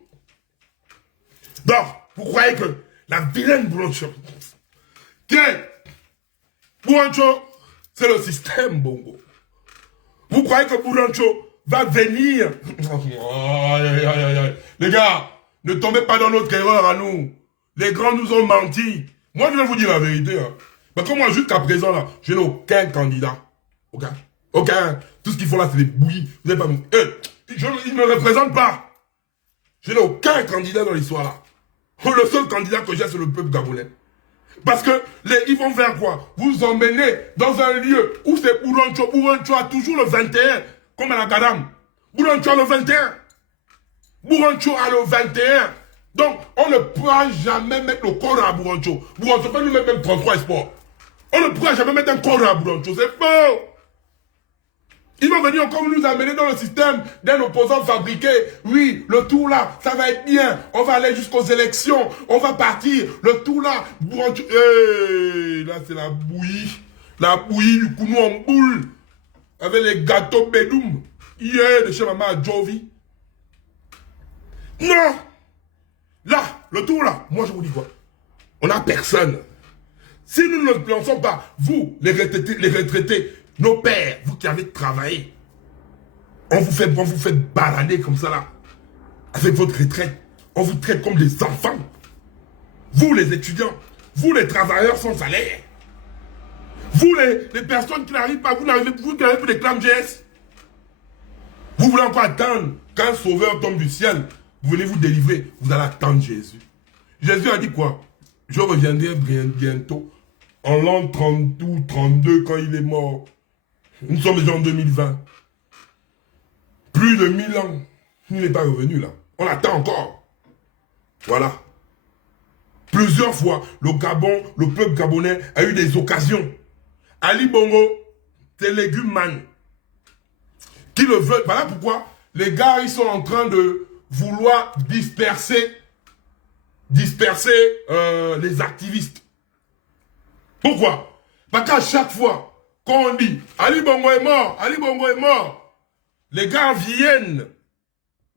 Donc, vous croyez que la vilaine Boulancho, Boulancho, c'est le système Bongo. Vous croyez que Boulancho va venir. Les gars, ne tombez pas dans notre erreur à nous. Les grands nous ont menti. Moi, je vais vous dire la vérité. Hein. Parce que moi, jusqu'à présent, là, je n'ai aucun candidat. Aucun. Tout ce qu'ils font là, c'est des bouillies. Vous n'avez pas... ils ne me représentent pas. Je n'ai aucun candidat dans l'histoire là. Le seul candidat que j'ai, c'est le peuple gabonais. Parce que ils vont faire quoi? Vous emmenez dans un lieu où c'est Boulancho. Boulancho a toujours le 21, comme à la Gadam. Boulancho a le 21. Boulancho a le 21. Donc, on ne pourra jamais mettre le corps à Boulancho. Boulancho peut nous mettre même 33 espoirs. On ne pourra jamais mettre un corps à Boulancho. C'est faux. Ils vont venir encore nous amener dans le système d'un opposant fabriqué. Oui, le tout là, ça va être bien. On va aller jusqu'aux élections. On va partir. Le tout là, Boulancho. Là, c'est la bouillie. La bouillie du counou en boule. Avec les gâteaux bédoum. Hier, de chez maman Jovi. Non. Là, le tout là, moi je vous dis quoi? On n'a personne. Si nous ne le lançons pas, vous, les retraités, nos pères, vous qui avez travaillé, on vous fait balader comme ça là, avec votre retraite. On vous traite comme des enfants. Vous les étudiants, vous les travailleurs sans salaire. Vous les personnes qui n'arrivent pas, vous qui n'avez plus des clames GS. Vous voulez encore attendre qu'un sauveur tombe du ciel. Vous venez vous délivrer, vous allez attendre Jésus. Jésus a dit quoi? Je reviendrai bientôt. En l'an 32, 32, quand il est mort. Nous sommes déjà en 2020. Plus de 1000 ans. Il n'est pas revenu là. On attend encore. Voilà. Plusieurs fois, le Gabon, le peuple gabonais a eu des occasions. Ali Bongo, c'est légumes man. Qui le veulent. Voilà pourquoi les gars, ils sont en train de vouloir disperser les activistes. Pourquoi? Parce qu'à chaque fois qu'on dit Ali Bongo est mort, Ali Bongo est mort, les gars viennent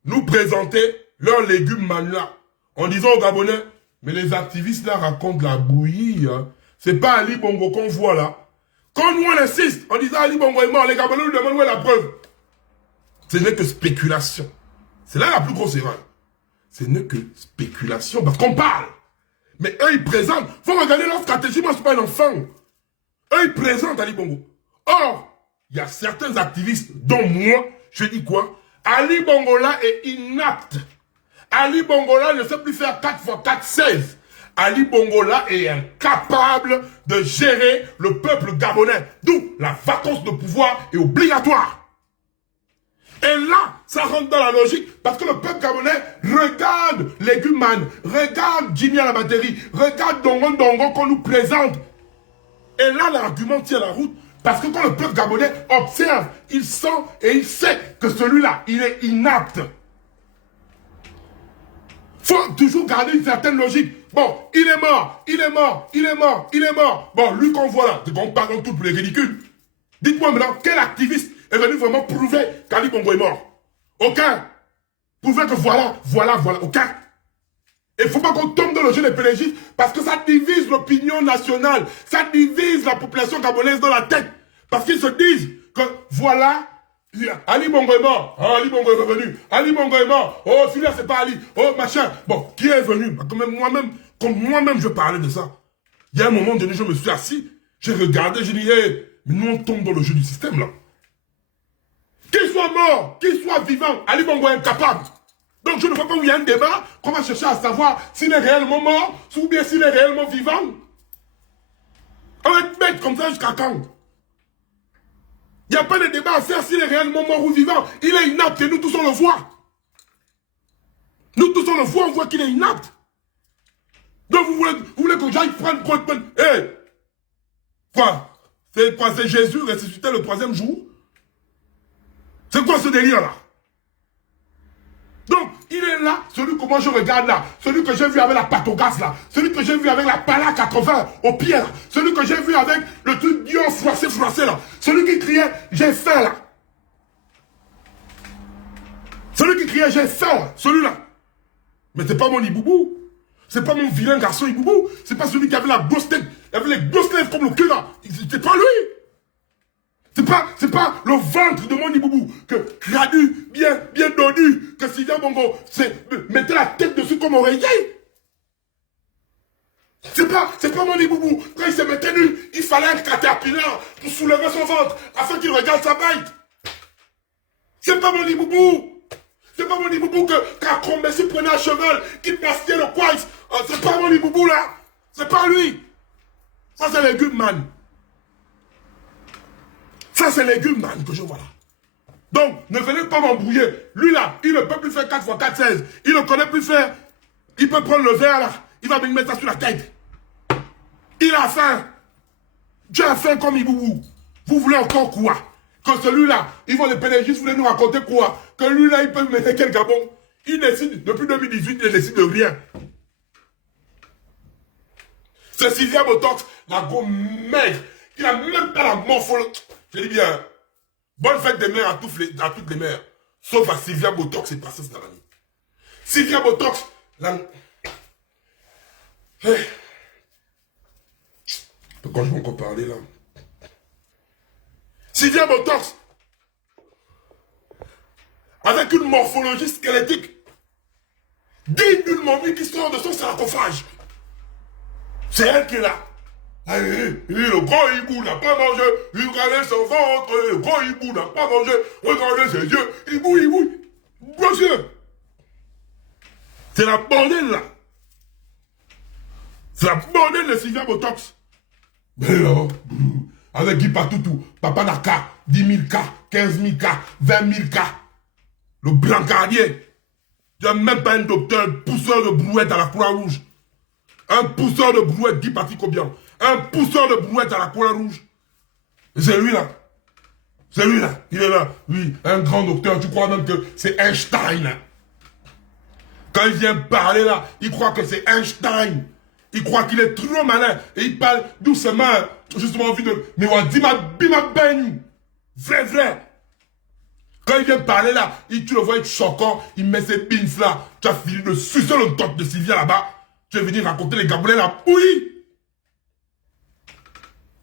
nous présenter leurs légumes mania en disant aux Gabonais, mais les activistes là racontent la bouillie. Hein. C'est pas Ali Bongo qu'on voit là. Quand nous on insiste en disant Ali Bongo est mort, les Gabonais nous demandent où est la preuve. Ce n'est que spéculation. C'est là la plus grosse erreur. Ce n'est que spéculation parce qu'on parle. Mais eux ils présentent. Faut regarder leur stratégie, moi je suis pas un enfant. Eux ils présentent Ali Bongo. Or, il y a certains activistes, dont moi, je dis quoi? Ali Bongo là est inapte. Ali Bongo là ne sait plus faire 4 x 4, 16. Ali Bongo là est incapable de gérer le peuple gabonais. D'où la vacance de pouvoir est obligatoire. Et là, ça rentre dans la logique parce que le peuple gabonais regarde Léguman, regarde Jimmy à la batterie, regarde Dongon Dongon qu'on nous présente. Et là, l'argument tient la route parce que quand le peuple gabonais observe, il sent et il sait que celui-là, il est inapte. Faut toujours garder une certaine logique. Bon, il est mort, il est mort, il est mort, il est mort. Bon, lui qu'on voit là, c'est qu'on parle tout pour les ridicules. Dites-moi maintenant, quel activiste est venu vraiment prouver qu'Ali Bongo est mort? Aucun. Prouver que voilà, aucun. Il ne faut pas qu'on tombe dans le jeu des pélégistes parce que ça divise l'opinion nationale. Ça divise la population gabonaise dans la tête. Parce qu'ils se disent que voilà, Ali Bongo est mort. Oh, Ali Bongo est revenu. Ali Bongo est mort. Oh, celui-là, c'est pas Ali. Oh, machin. Bon, qui est venu? Comme moi-même, je parlais de ça. Il y a un moment donné, je me suis assis. J'ai regardé, j'ai dit, hey, mais nous, on tombe dans le jeu du système, là. Qu'il soit mort, qu'il soit vivant, Ali Bongo est incapable. Donc je ne vois pas où il y a un débat qu'on va chercher à savoir s'il est réellement mort ou bien s'il est réellement vivant. On va être bête comme ça jusqu'à quand? Il n'y a pas de débat à faire s'il est réellement mort ou vivant. Il est inapte et nous tous on le voit. Nous tous on le voit, on voit qu'il est inapte. Donc vous voulez que j'aille prendre hey, quoi? C'est quoi? C'est Jésus ressuscité le 3e jour? C'est quoi ce délire là? Donc, il est là, celui que moi je regarde là, celui que j'ai vu avec la pâte au gaz là, celui que j'ai vu avec la pala 80 au pied là, celui que j'ai vu avec le truc Dion froissé là, celui qui criait j'ai faim là. Celui qui criait j'ai faim là, celui-là. Mais c'est pas mon Iboubou. C'est pas mon vilain garçon Iboubou. C'est pas celui qui avait la grosse tête, il avait les grosses lèvres comme le cul là. C'est pas lui. C'est pas le ventre de mon Iboubou que cradu, bien dodu, que Sylvia Bongo mettait la tête dessus comme oreiller. C'est pas mon Iboubou. Quand il se mettait nu, il fallait un caterpillar pour soulever son ventre afin qu'il regarde sa bite. C'est pas mon Iboubou. C'est pas mon Iboubou qu'à Messi prenait un cheval, qui plaçait le coin. C'est pas mon Iboubou là. C'est pas lui. Ça c'est légumes, man. Ça, c'est légumes, man, que je vois là. Donc, ne venez pas m'embrouiller. Lui, là, il ne peut plus faire 4 x 4, 16. Il ne connaît plus faire. Il peut prendre le verre, là. Il va me mettre ça sur la tête. Il a faim. Tu as faim comme Iboubou. Vous voulez encore quoi? Que celui-là, ils vont les pédagistes, vous voulez nous raconter quoi? Que lui, là, il peut me mettre quel Gabon? Il décide, depuis 2018, il ne décide de rien. C'est Sylvia Botox, la grosse maigre. Il n'a même pas la morphologie. Je dis bien, bonne fête des mères à toutes les mères. Sauf à Sylvia Botox et Princesse Darani. Sylvia Botox, la... Hey. De quoi je vais encore parler là? Sylvia Botox, avec une morphologie squelettique, digne d'une momie qui sort de son sarcophage. C'est elle qui est là. Le gros hibou n'a pas mangé, il regardait son ventre, le gros hibou n'a pas mangé, regardez ses yeux, hibou, gros yeux. C'est la bordelle là. C'est la bordelle de Sylvia Botox. Mais là, avec Guy Patoutou, Papa Naka, 10 000 K, 15 000 K, 20 000 K. Le brancardier. Tu n'as même pas un docteur, un pousseur de brouette à la Croix-Rouge. Un pousseur de brouette, Guy Patikobian. Un pousseur de brouette à la Croix-Rouge. C'est lui là. C'est lui là. Il est là. Oui, un grand docteur. Tu crois même que c'est Einstein. Quand il vient parler là, il croit que c'est Einstein. Il croit qu'il est trop malin. Et il parle doucement, justement, envie de... Mais on dit ma baigne. Vrai, vrai. Quand il vient parler là, tu le vois être choquant, il met ses pins là. Tu as fini de sucer le top de Sylvia là-bas. Tu es venu raconter les Gabonais la bouillie.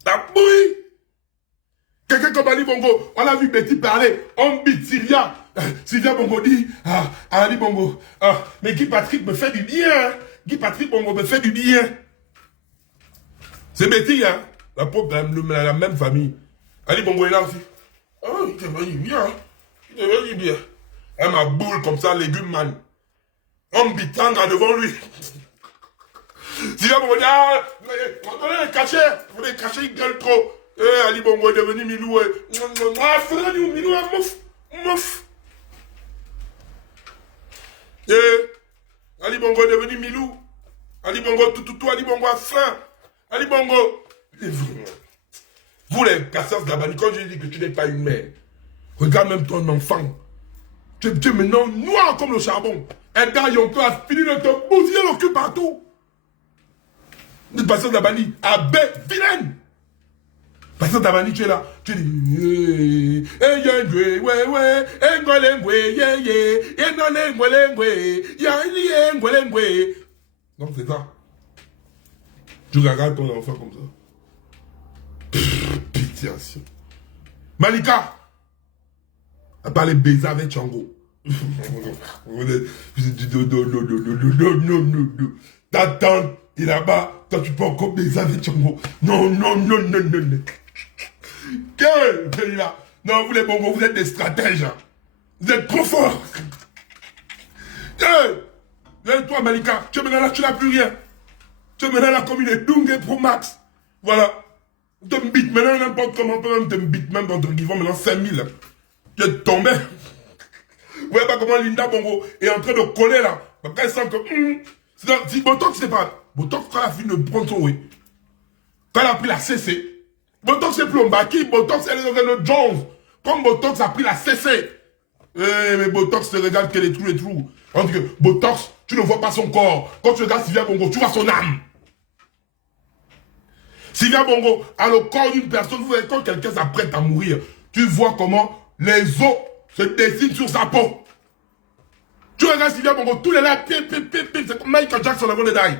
La bouillie. Quelqu'un comme Ali Bongo, on a vu Betty parler, on bite Sylvia. Sylvia Bongo dit, Ali Bongo, mais Guy Patrick me fait du bien. Guy Patrick Bongo me fait du bien. C'est Betty, hein. La même famille. Ali Bongo est là aussi. Oh, il te va dire bien. Il te va dire bien. Elle m'a boule comme ça, légume man. On me bitanga devant lui. Sylvia Bongo dit, on les cachets, il gueule trop. Ali Bongo est devenu Milou. Frère, Milou, mouf. Ali Bongo est devenu Milou. Ali Bongo, tout, Ali Bongo a faim. Ali Bongo. Vous les casseurs d'Abani, quand je dis que tu n'es pas une mère, regarde même ton enfant. Tu es maintenant noir comme le charbon. Un gars, on peut finir de te bousiller le cul partout. Les casseurs d'Abani, à bête vilaine. Parce que Tabani, tu es là, tu dis, donc c'est ça. Tu regardes ton enfant comme ça. Pitié. Malika a parlé baiser avec Django. Ta tante est là-bas, toi tu peux encore baiser avec Django. Non. Quel là? Non, vous les bongos, vous êtes des stratèges. Vous êtes trop forts. Toi, Malika, tu es maintenant là, tu n'as plus rien. Tu es maintenant là comme une Dungue Pro Max. Voilà. Tu me bites maintenant n'importe comment, peut même te bite même dans ton guivon maintenant 5000. Tu es tombé. Vous voyez pas comment Linda Bongo est en train de coller là. Parce qu'elle sent que... Si Botox c'est pas... Botox quand elle a fini de prendre son oui. Quand elle a pris la CC. Botox c'est Plombaki, Botox elle est dans le Jones. Comme Botox a pris la CC. Mais Botox te regarde que les trous. On dit que Botox, tu ne vois pas son corps. Quand tu regardes Sylvia Bongo, tu vois son âme. Sylvia Bongo a le corps d'une personne. Vous voyez, quand quelqu'un s'apprête à mourir, tu vois comment les os se dessinent sur sa peau. Tu regardes Sylvia Bongo, tous les là, c'est comme Michael Jackson avant de die.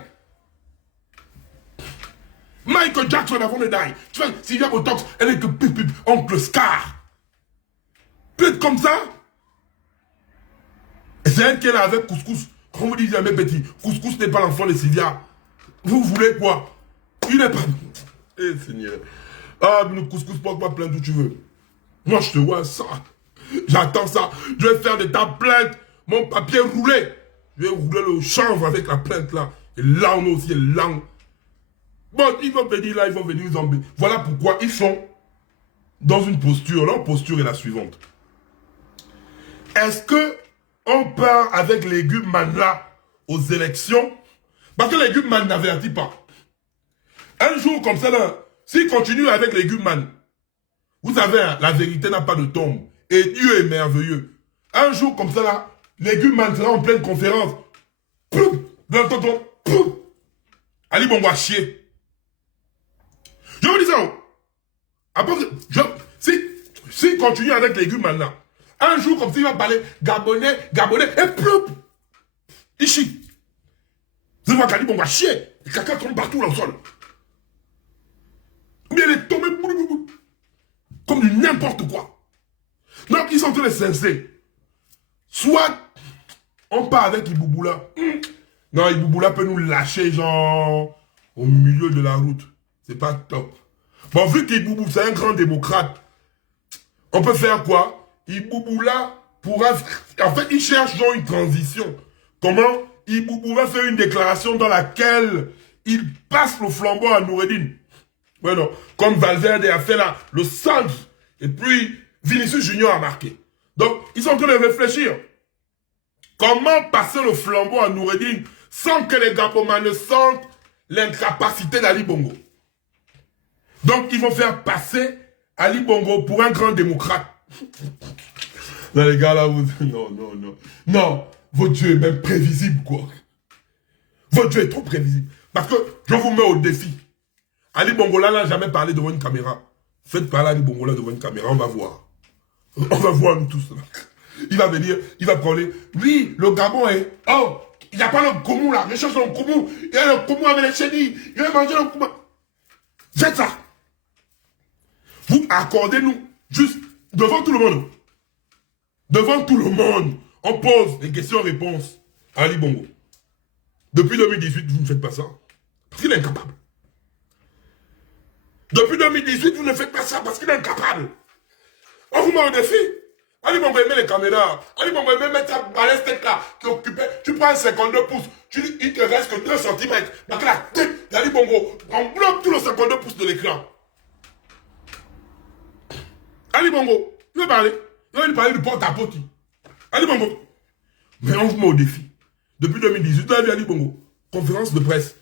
Michael Jackson avant de die. Tu vois, Sylvia Botox, elle est que oncle Scar. Peut-être comme ça. Et c'est elle qui est là avec Couscous. Quand vous dites à mes petits, Couscous n'est pas l'enfant de Sylvia. Vous voulez quoi? Il n'est pas... Eh Seigneur. Ah, mais le Couscous, porte-moi plainte d'où tu veux. Moi, je te vois ça. J'attends ça. Je vais faire de ta plainte mon papier roulé. Je vais rouler le chanvre avec la plainte là. Et là, on a aussi une langue. Bon, ils vont venir là, ils vont venir zombies. Voilà pourquoi ils sont dans une posture. Leur posture est la suivante. Est-ce que on part avec Légume Man là aux élections? Parce que Légume Man n'avertit pas. Un jour comme ça là, s'il continue avec Légume Man, vous savez, hein, la vérité n'a pas de tombe. Et Dieu est merveilleux. Un jour comme ça là, Légume Man sera en pleine conférence. Plouf, dans le tonton, plouf. Ali Bongo a chier. Je vous dis ça. Après, s'il continue avec Légume Man là, un jour comme ça, il va parler Gabonais, et plouf. Il chie. Vous voyez qu'Ali Bongo a chier. Et quelqu'un tombe partout dans le sol. Ou bien il est tombé comme du n'importe quoi. Donc ils sont en train de s'installer. Soit on part avec Ibouboula. Non, Ibouboula peut nous lâcher genre au milieu de la route. C'est pas top. Bon, vu qu'Ibouboula c'est un grand démocrate, on peut faire quoi? Ibouboula pourra... En fait, il cherche genre une transition. Comment Ibouboula fait une déclaration dans laquelle il passe le flambeau à Noureddine. Bueno, comme Valverde a fait là, le centre, et puis Vinicius Junior a marqué. Donc, ils sont en train de réfléchir. Comment passer le flambeau à Noureddine sans que les Gabomas ne sentent l'incapacité d'Ali Bongo? Donc, ils vont faire passer Ali Bongo pour un grand démocrate. Non, les gars, là, vous... Non, votre Dieu est même prévisible, quoi. Votre Dieu est trop prévisible. Parce que je vous mets au défi. Ali Bongola n'a jamais parlé devant une caméra. Faites parler Ali Bongola devant une caméra, on va voir. On va voir nous tous. Il va venir, il va parler. Oui, le Gabon est... Oh, il n'y a pas le Koumou là. Je cherche le Koumou. Il y a le Koumou avec les chenilles. Il va manger le Koumou. Faites ça. Vous accordez-nous juste devant tout le monde. Devant tout le monde. On pose des questions-réponses à Ali Bongo. Depuis 2018, vous ne faites pas ça. Parce qu'il est incapable. Depuis 2018, vous ne faites pas ça parce qu'il est incapable. On vous met au défi. Ali Bongo aimait les caméras. Ali Bongo aimait mettre sa balèze tête là, qui occupait. Tu prends un 52 pouces, il te reste que 2 cm. Donc la tête d'Ali Bongo, on bloque tout le 52 pouces de l'écran. Ali Bongo, il veut parler. Il veut parler du porte-à-porte. Ali Bongo. Mais on vous met au défi. Depuis 2018, tu as vu Ali Bongo. Conférence de presse.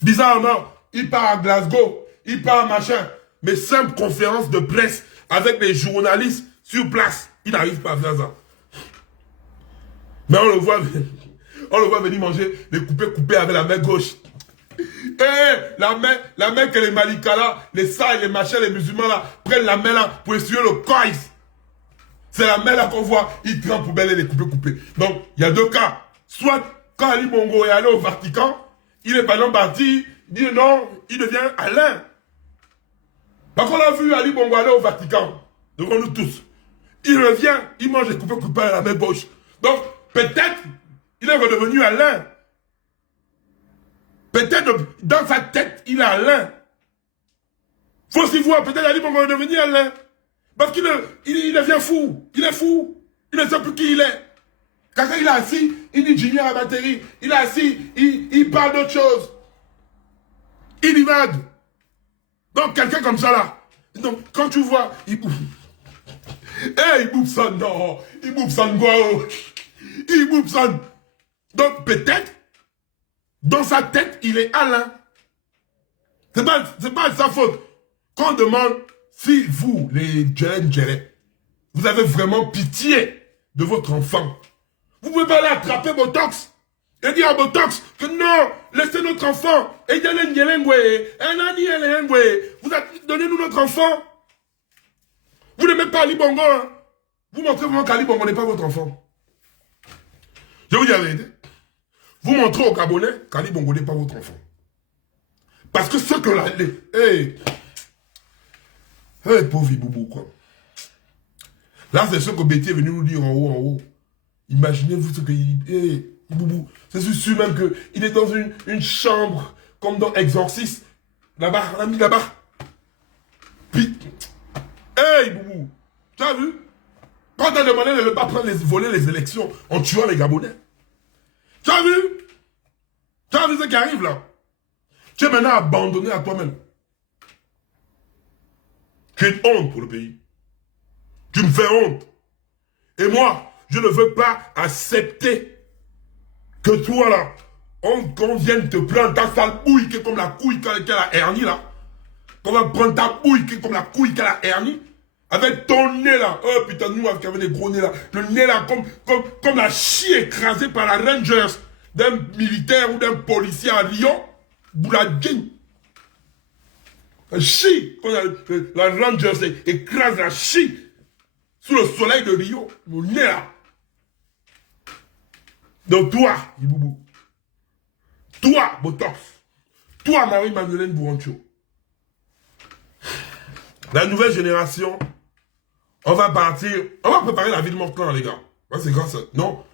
Bizarrement, il part à Glasgow. Il part à machin. Mais simple conférence de presse avec les journalistes sur place. Il n'arrive pas à faire ça. Mais on le voit venir manger des coupés avec la main gauche. La main que les Malika là, les Saïs, les machins, les musulmans là, prennent la main là pour essuyer le coïs. C'est la main là qu'on voit, il prend poubelle et les coupés. Donc, il y a 2 cas. Soit, quand Ali Bongo est allé au Vatican, il est par exemple parti, il dit non, il devient Alain. Parce qu'on a vu Ali Bongo aller au Vatican, devant nous tous. Il revient, il mange les coupés à la main gauche. Donc, peut-être, il est redevenu Alain. Peut-être, dans sa tête, il est Alain. Faut s'y voir, peut-être Ali Bongo est devenu Alain. Parce qu'il devient fou. Il est fou. Il ne sait plus qui il est. Quand il est assis, il dit Jimmy à la batterie. Il est assis, il parle d'autre chose. Il divague. Donc, quelqu'un comme ça là. Donc, quand tu vois, il bouffe. Il bouffe ça, non. Il bouffe ça, il bouffe ça. Donc, peut-être, dans sa tête, il est Alain. C'est pas sa faute. Quand on demande si vous, les Djelé, vous avez vraiment pitié de votre enfant, vous pouvez pas aller attraper Botox et dire à Botox que non, laissez notre enfant. Et vous donnez-nous notre enfant. Vous n'aimez pas Ali Bongo. Hein? Vous montrez vraiment qu'Ali Bongo n'est pas votre enfant. Je vous dis la vérité. Vous montrez aux Gabonais qu'Ali Bongo n'est pas votre enfant. Parce que ce que là, pauvre Iboubou, quoi. Là, c'est ce que Betty est venu nous dire en haut. Imaginez-vous ce que Iboubou, c'est sûr même qu'il est dans une chambre, comme dans Exorcist. Là-bas, on l'a mis là-bas. Puis, Iboubou, tu as vu? Quand on a demandé de ne pas voler les élections en tuant les Gabonais. Tu as vu? Tu as vu ce qui arrive là? Tu es maintenant abandonné à toi-même. Tu es une honte pour le pays. Tu me fais honte. Et moi, je ne veux pas accepter que toi là, qu'on vienne te prendre ta sale bouille qui est comme la couille qu'a la hernie là. Qu'on va prendre ta bouille qui est comme la couille qu'a la hernie. Avec ton nez là. Oh putain, nous qui avons des gros nez là. Le nez là comme la chie écrasée par la Rangers d'un militaire ou d'un policier à Lyon. Bouladjine. La chie. La Rangers écrase la chie. Sous le soleil de Rio. Le nez là. Donc toi, Iboubou. Toi, Botox. Toi, Marie-Madeleine Bourancho. La nouvelle génération, on va partir, on va préparer la ville morte là, les gars. C'est grâce à... Non.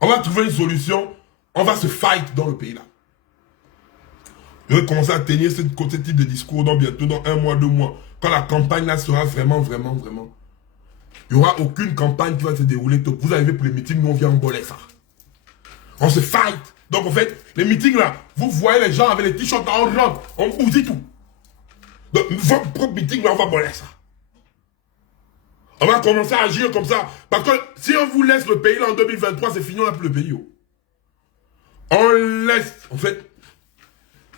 On va trouver une solution. On va se fight dans le pays là. Je vais commencer à tenir ce type de discours bientôt, dans 1 mois, 2 mois. Quand la campagne là sera vraiment. Il n'y aura aucune campagne qui va se dérouler. Vous arrivez pour les meetings, nous on vient en bollet ça. On se fight. Donc en fait, les meetings là, vous voyez les gens avec les t-shirts en rentre, on bousille tout. Donc votre propre meeting là, on va bollet ça. On va commencer à agir comme ça. Parce que si on vous laisse le pays là en 2023, c'est fini, on n'a plus le pays. On laisse, en fait,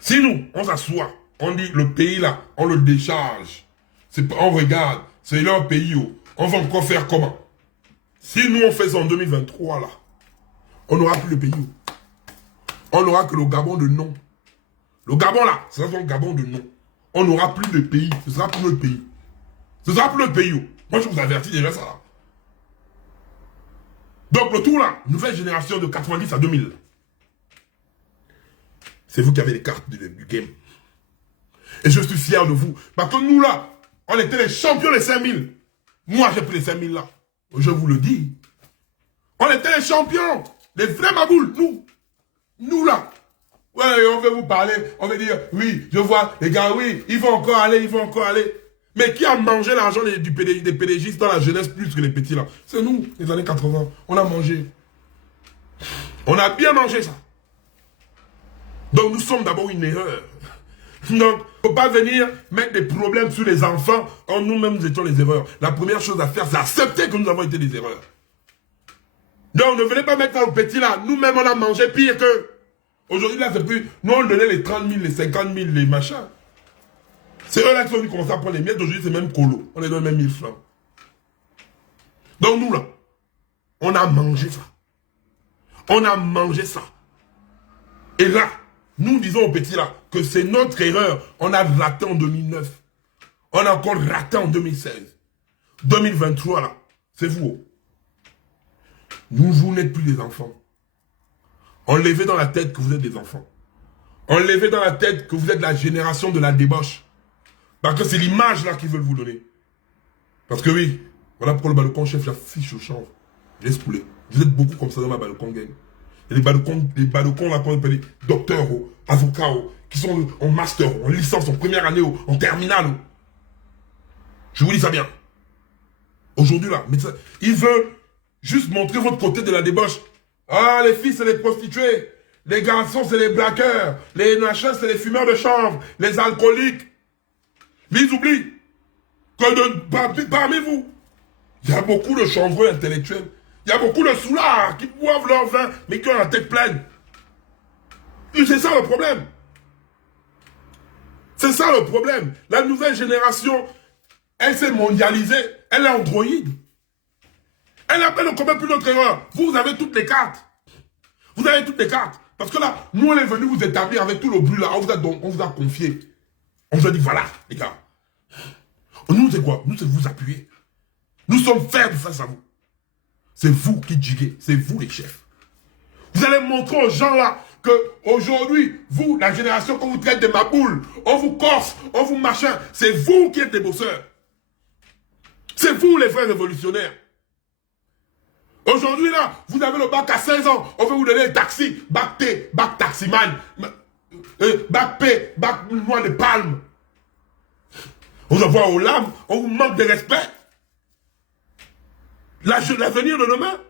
si nous, on s'assoit, on dit le pays là, on le décharge. On regarde, c'est leur pays. On va encore faire comment? Si nous on fait ça en 2023 là, on n'aura plus le pays. On n'aura que le Gabon de nom. Le Gabon là, ce sera un Gabon de nom. On n'aura plus de pays. Ce sera plus notre pays. Ce sera plus notre pays. Oh. Moi, je vous avertis déjà ça là. Donc le tout là, nouvelle génération de 90 à 2000. C'est vous qui avez les cartes du game. Et je suis fier de vous. Parce que nous là, on était les champions des 5000. Moi, j'ai pris les 5000 là. Je vous le dis. On était les champions. Les vrais magoules, nous. Nous là. Ouais, on veut vous parler. On veut dire, oui, je vois, les gars, oui, ils vont encore aller, ils vont encore aller. Mais qui a mangé l'argent des PDGistes dans la jeunesse plus que les petits là? C'est nous, les années 80. On a mangé. On a bien mangé ça. Donc nous sommes d'abord une erreur. Donc, il ne faut pas venir mettre des problèmes sur les enfants en nous-mêmes nous étions les erreurs. La première chose à faire, c'est accepter que nous avons été des erreurs. Donc ne venez pas mettre ça aux petits là. Nous-mêmes, on a mangé pire que. Aujourd'hui, là, c'est plus. Nous, on donnait les 30 000, les 50 000, les machins. C'est eux là qui sont venus commencer à prendre les miettes. Aujourd'hui, c'est même colo. On les donne même 1000 francs. Donc, nous là, on a mangé ça. On a mangé ça. Et là, nous disons aux petits là que c'est notre erreur. On a raté en 2009. On a encore raté en 2016. 2023 là, c'est vous. Vous n'êtes plus des enfants. Enlevez dans la tête que vous êtes des enfants. Enlevez dans la tête que vous êtes la génération de la débauche. Parce que c'est l'image là qu'ils veulent vous donner. Parce que oui, voilà pourquoi le balcon chef, la fiche au chanvre. Laisse couler. Vous êtes beaucoup comme ça dans ma balcon gang. Et les balcons là qu'on appelle docteurs, avocats, qui sont en master, en licence, en première année, en terminale. Je vous dis ça bien. Aujourd'hui là, ils veulent juste montrer votre côté de la débauche. Ah, les filles, c'est les prostituées. Les garçons, c'est les blagueurs. Les machins, c'est les fumeurs de chanvre. Les alcooliques. Mais ils oublient que parmi vous, il y a beaucoup de chanvreux intellectuels. Il y a beaucoup de soulards qui boivent leur vin, mais qui ont la tête pleine. Et c'est ça le problème. C'est ça le problème. La nouvelle génération, elle s'est mondialisée. Elle est androïde. Elle ne commet plus notre erreur. Vous avez toutes les cartes. Vous avez toutes les cartes. Parce que là, nous, on est venu vous établir avec tout le bruit là. On vous a confié. On vous a dit, voilà, les gars. Nous, c'est quoi? Nous, c'est vous appuyer. Nous sommes fermes face à vous. C'est vous qui diguez. C'est vous les chefs. Vous allez montrer aux gens là que aujourd'hui, vous, la génération qu'on vous traite de maboules, on vous corse, on vous machin, c'est vous qui êtes des bosseurs. C'est vous les vrais révolutionnaires. Aujourd'hui, là, vous avez le bac à 16 ans. On veut vous donner un taxi. Bac T, bac taximan. Bac P, bac noix de palme. On envoie aux lames. On vous manque de respect. L'avenir de demain,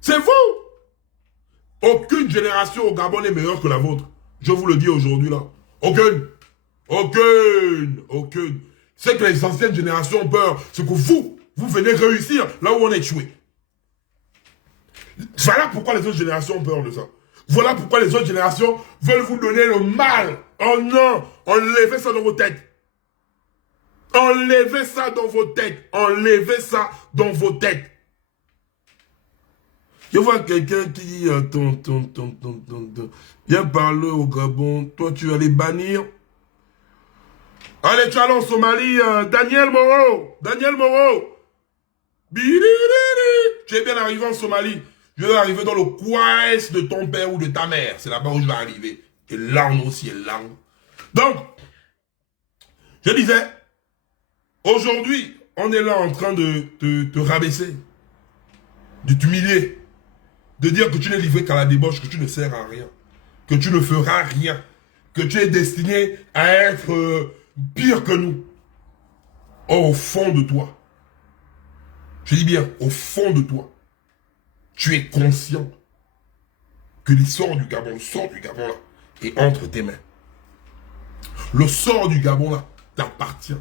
c'est vous. Aucune génération au Gabon n'est meilleure que la vôtre. Je vous le dis aujourd'hui, là. Aucune. Aucune. Aucune. C'est que les anciennes générations ont peur. C'est que vous venez réussir là où on est échoué. Voilà pourquoi les autres générations ont peur de ça. Voilà pourquoi les autres générations veulent vous donner le mal. Oh non, enlevez ça dans vos têtes. Enlevez ça dans vos têtes. Enlevez ça dans vos têtes. Je vois quelqu'un qui dit, viens parler au Gabon. Toi, tu vas les bannir. Allez, tu allais en Somalie, Daniel Moreau. Daniel Moreau. Tu es bien arrivé en Somalie. Je vais arriver dans le coin de ton père ou de ta mère. C'est là-bas où je vais arriver. Et langue aussi, et langue. Donc, je disais, aujourd'hui, on est là en train de te rabaisser, de t'humilier, de dire que tu n'es livré qu'à la débauche, que tu ne sers à rien, que tu ne feras rien, que tu es destiné à être pire que nous. Or, au fond de toi, je dis bien, au fond de toi, tu es conscient que le sort du Gabon là, est entre tes mains. Le sort du Gabon là t'appartient.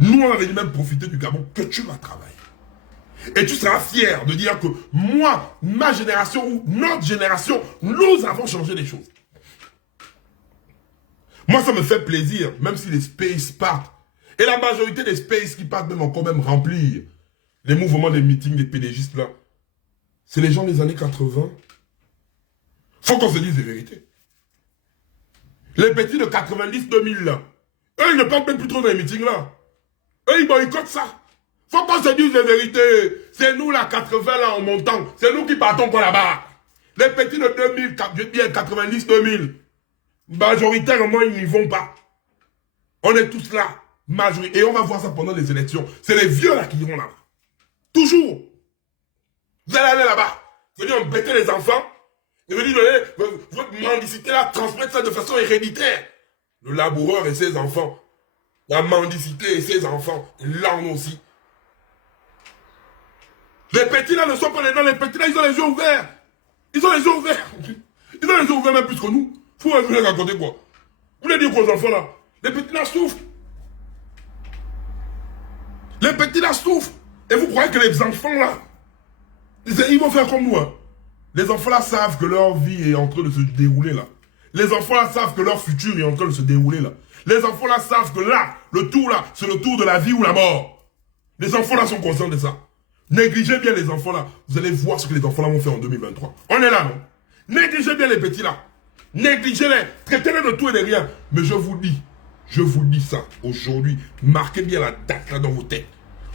Nous, on avait même profité du Gabon que tu vas travailler. Et tu seras fier de dire que moi, ma génération ou notre génération, nous avons changé les choses. Moi, ça me fait plaisir, même si les spaces partent. Et la majorité des spaces qui partent même encore même remplir les mouvements, les meetings, les PDGistes là. C'est les gens des années 80. Faut qu'on se dise les vérités. Les petits de 90-2000 là, eux ils ne parlent même plus trop dans les meetings là. Eux ils boycottent ça. Faut qu'on se dise les vérités. C'est nous là 80 là en montant. C'est nous qui partons quoi là-bas. Les petits de 2000, 90-2000, majoritairement ils n'y vont pas. On est tous là, majorité. Et on va voir ça pendant les élections. C'est les vieux là qui iront là-bas. Toujours. Vous allez aller là-bas. Vous allez embêter les enfants. Et vous dire, votre mendicité là, transmettre ça de façon héréditaire. Le laboureur et ses enfants. La mendicité et ses enfants. L'arme aussi. Les petits là ne sont pas les dents. Les petits là, ils ont les yeux ouverts. Ils ont les yeux ouverts. Ils ont les yeux ouverts même plus que nous. Vous voulez raconter quoi? Vous voulez dire qu'aux enfants là, les petits là souffrent. Les petits là souffrent. Et vous croyez que les enfants là, ils vont faire comme nous, hein? Les enfants là savent que leur vie est en train de se dérouler là. Les enfants là savent que leur futur est en train de se dérouler là. Les enfants là savent que là, le tour là, c'est le tour de la vie ou la mort. Les enfants là sont conscients de ça. Négligez bien les enfants là. Vous allez voir ce que les enfants là vont faire en 2023. On est là, non? Négligez bien les petits là. Négligez-les. Traitez-les de tout et de rien. Mais je vous dis ça aujourd'hui. Marquez bien la date là dans vos têtes.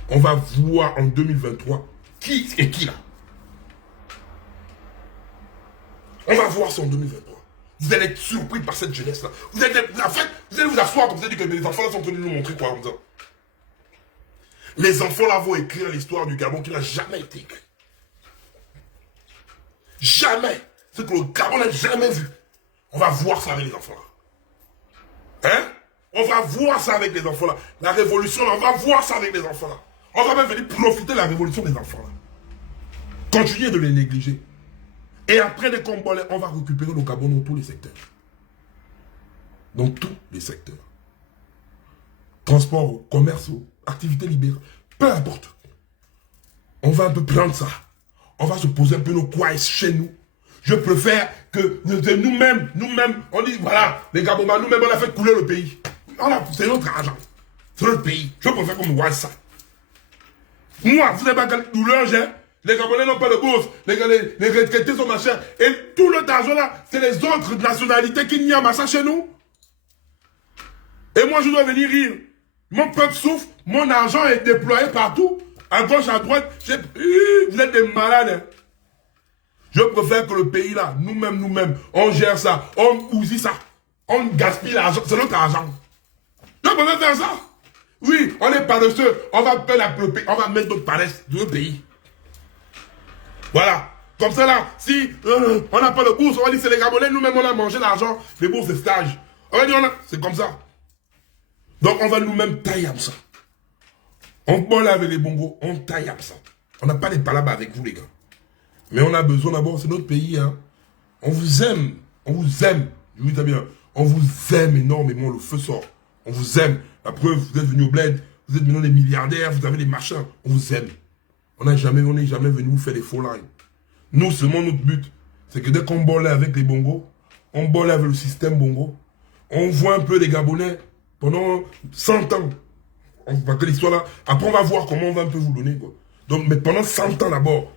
On va voir en 2023 qui est qui là. On va voir ça en 2023. Vous allez être surpris par cette jeunesse là. Vous allez vous asseoir comme ça, dire que les enfants là sont venus nous montrer quoi comme ça. Les enfants là vont écrire l'histoire du Gabon qui n'a jamais été écrite. Jamais. Ce que le Gabon n'a jamais vu. On va voir ça avec les enfants là. Hein? On va voir ça avec les enfants là. La révolution là, on va voir ça avec les enfants là. On va même venir profiter de la révolution des enfants là. Continuez de les négliger. Et après les combats, on va récupérer le Gabon dans tous les secteurs. Dans tous les secteurs. Transport, commerce, activités libérales, peu importe. On va un peu prendre ça. On va se poser un peu nos coins chez nous. Je préfère que nous-mêmes, on dit, voilà, les Gabonais, nous-mêmes, on a fait couler le pays. C'est notre argent. C'est notre pays. Je préfère qu'on me voit ça. Moi, vous n'avez pas quelle douleur, j'ai. Les Gabonais n'ont pas de bourse. Les retraités sont machin. Et tout le argent là, c'est les autres nationalités qui n'y a pas ça chez nous. Et moi, je dois venir rire. Mon peuple souffre. Mon argent est déployé partout. À gauche, à droite. Vous êtes des malades. Hein. Je préfère que le pays là, nous-mêmes, on gère ça. On bousille ça. On gaspille l'argent. C'est notre argent. Je préfère faire ça. Oui, on est paresseux. On va mettre notre paresse dans le pays. Voilà. Comme ça là, si on n'a pas de bourse, on va dire c'est les Gabonais, nous-mêmes on a mangé l'argent, les bourses de stage. On va dire c'est comme ça. Donc on va nous-mêmes tailler à ça. On boit là avec les bongos, on taille à ça. On n'a pas des palabres avec vous les gars. Mais on a besoin d'abord, c'est notre pays. Hein. On vous aime. On vous aime. Je vous dis bien. On vous aime énormément, le feu sort. On vous aime. La preuve, vous êtes venus au bled, vous êtes venus des milliardaires, vous avez des machins. On vous aime. On n'est jamais venu vous faire des faux lines. Nous, seulement notre but, c'est que dès qu'on bolle avec les bongos, on bolle avec le système bongo, on voit un peu les Gabonais pendant 100 ans. On va que l'histoire là. Après, on va voir comment on va un peu vous donner. Quoi. Donc, mais pendant 100 ans d'abord,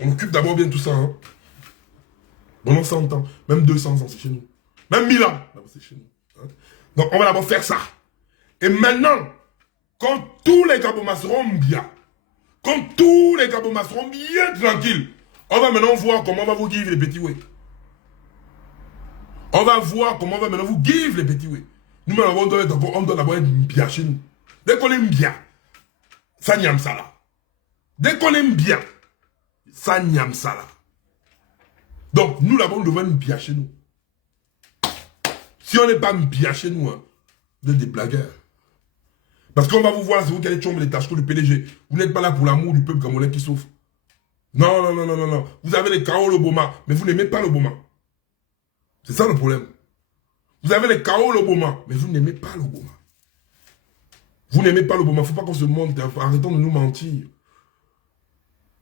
on occupe d'abord bien tout ça. Hein. Pendant 100 ans, même 200 ans, c'est chez nous. Même 1000 ans, c'est chez nous. Hein. Donc, on va d'abord faire ça. Et maintenant, quand tous les Gabonais seront bien, quand tous les Gabonais seront bien tranquilles, on va maintenant voir comment on va vous give les petits ouais. On va voir comment on va maintenant vous give les petits ouais. Nous, on doit d'abord être bien chez nous. Dès qu'on aime bien, ça n'y a ça là. Dès qu'on aime bien, ça n'y a ça là. Donc, nous là-bas, on devrait être bien chez nous. Si on n'est pas bien chez nous, hein, vous êtes des blagueurs. Parce qu'on va vous voir, c'est vous qui allez tomber les tâches du PDG. Vous n'êtes pas là pour l'amour du peuple camerounais qui souffre. Non, non, non, non, non, non. Vous avez les chaos Loboma, mais vous n'aimez pas Loboma. C'est ça le problème. Vous avez les chaos Loboma, mais vous n'aimez pas Loboma. Vous n'aimez pas Loboma. Il ne faut pas qu'on se monte. Arrêtons de nous mentir.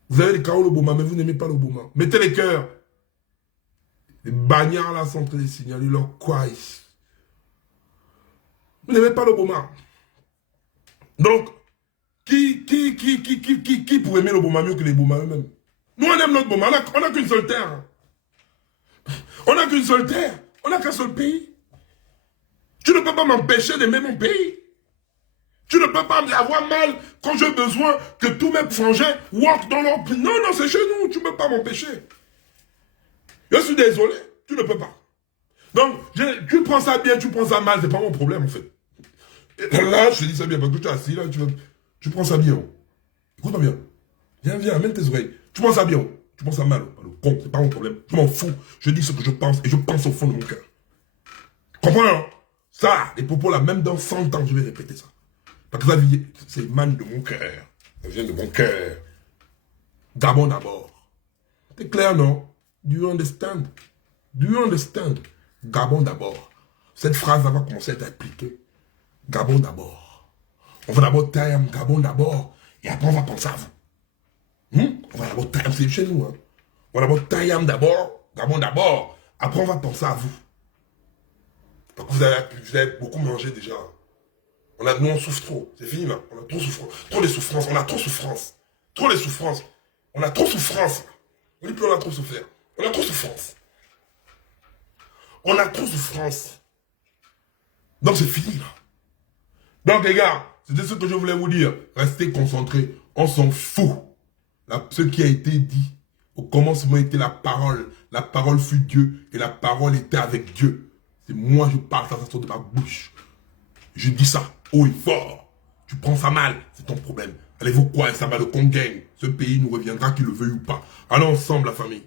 Vous avez les chaos Loboma, mais vous n'aimez pas Loboma. Mettez les cœurs. Les bagnards là sont en train de signaler leur quoi. Vous n'aimez pas Loboma. Donc, qui pourrait aimer le Boma mieux que les Boma eux-mêmes? Nous, on aime notre Boma. On n'a qu'une seule terre. On n'a qu'une seule terre. On n'a qu'un seul pays. Tu ne peux pas m'empêcher d'aimer mon pays. Tu ne peux pas avoir mal quand j'ai besoin que tous mes frangins work dans leur pays. Non, non, c'est chez nous. Tu ne peux pas m'empêcher. Je suis désolé. Tu ne peux pas. Donc, tu prends ça bien, tu prends ça mal. C'est pas mon problème, en fait. Et là, je te dis ça bien parce que tu es assis là. Tu prends ça bien. Écoute-moi bien. Viens, viens, amène tes oreilles. Tu prends ça bien. Tu prends ça mal. Le con, c'est pas mon problème. Je m'en fous. Je dis ce que je pense et je pense au fond de mon cœur. Comprends, hein? Ça, les propos là, même dans 100 ans, je vais répéter ça. Parce que ça, c'est émane de mon cœur. Ça vient de mon cœur. Gabon d'abord. C'est clair, non? Do you understand? Do you understand? Gabon d'abord. Cette phrase va commencer à être appliquée. Gabon d'abord. On va d'abord tailler Gabon d'abord. Et après, on va penser à vous. On va d'abord tailler, c'est chez nous. Hein? On va d'abord tailler d'abord. Gabon d'abord. Après, on va penser à vous. Parce que vous avez beaucoup mangé déjà. Nous, on souffre trop. C'est fini, là. On a trop souffrance. Trop les souffrances. On a trop souffrance. Trop les souffrances. On a trop souffrance. On dit plus on a trop souffert. On a trop souffrance. On a trop souffrance. Donc, c'est fini, là. Donc, les gars, c'était ce que je voulais vous dire. Restez concentrés. On s'en fout. Ce qui a été dit. Au commencement était la parole. La parole fut Dieu. Et la parole était avec Dieu. C'est moi, je parle, ça sort de ma bouche. Je dis ça haut et fort. Tu prends ça mal, c'est ton problème. Allez-vous quoi, ça va le Congo. Ce pays nous reviendra qu'il le veuille ou pas. Allons ensemble, la famille.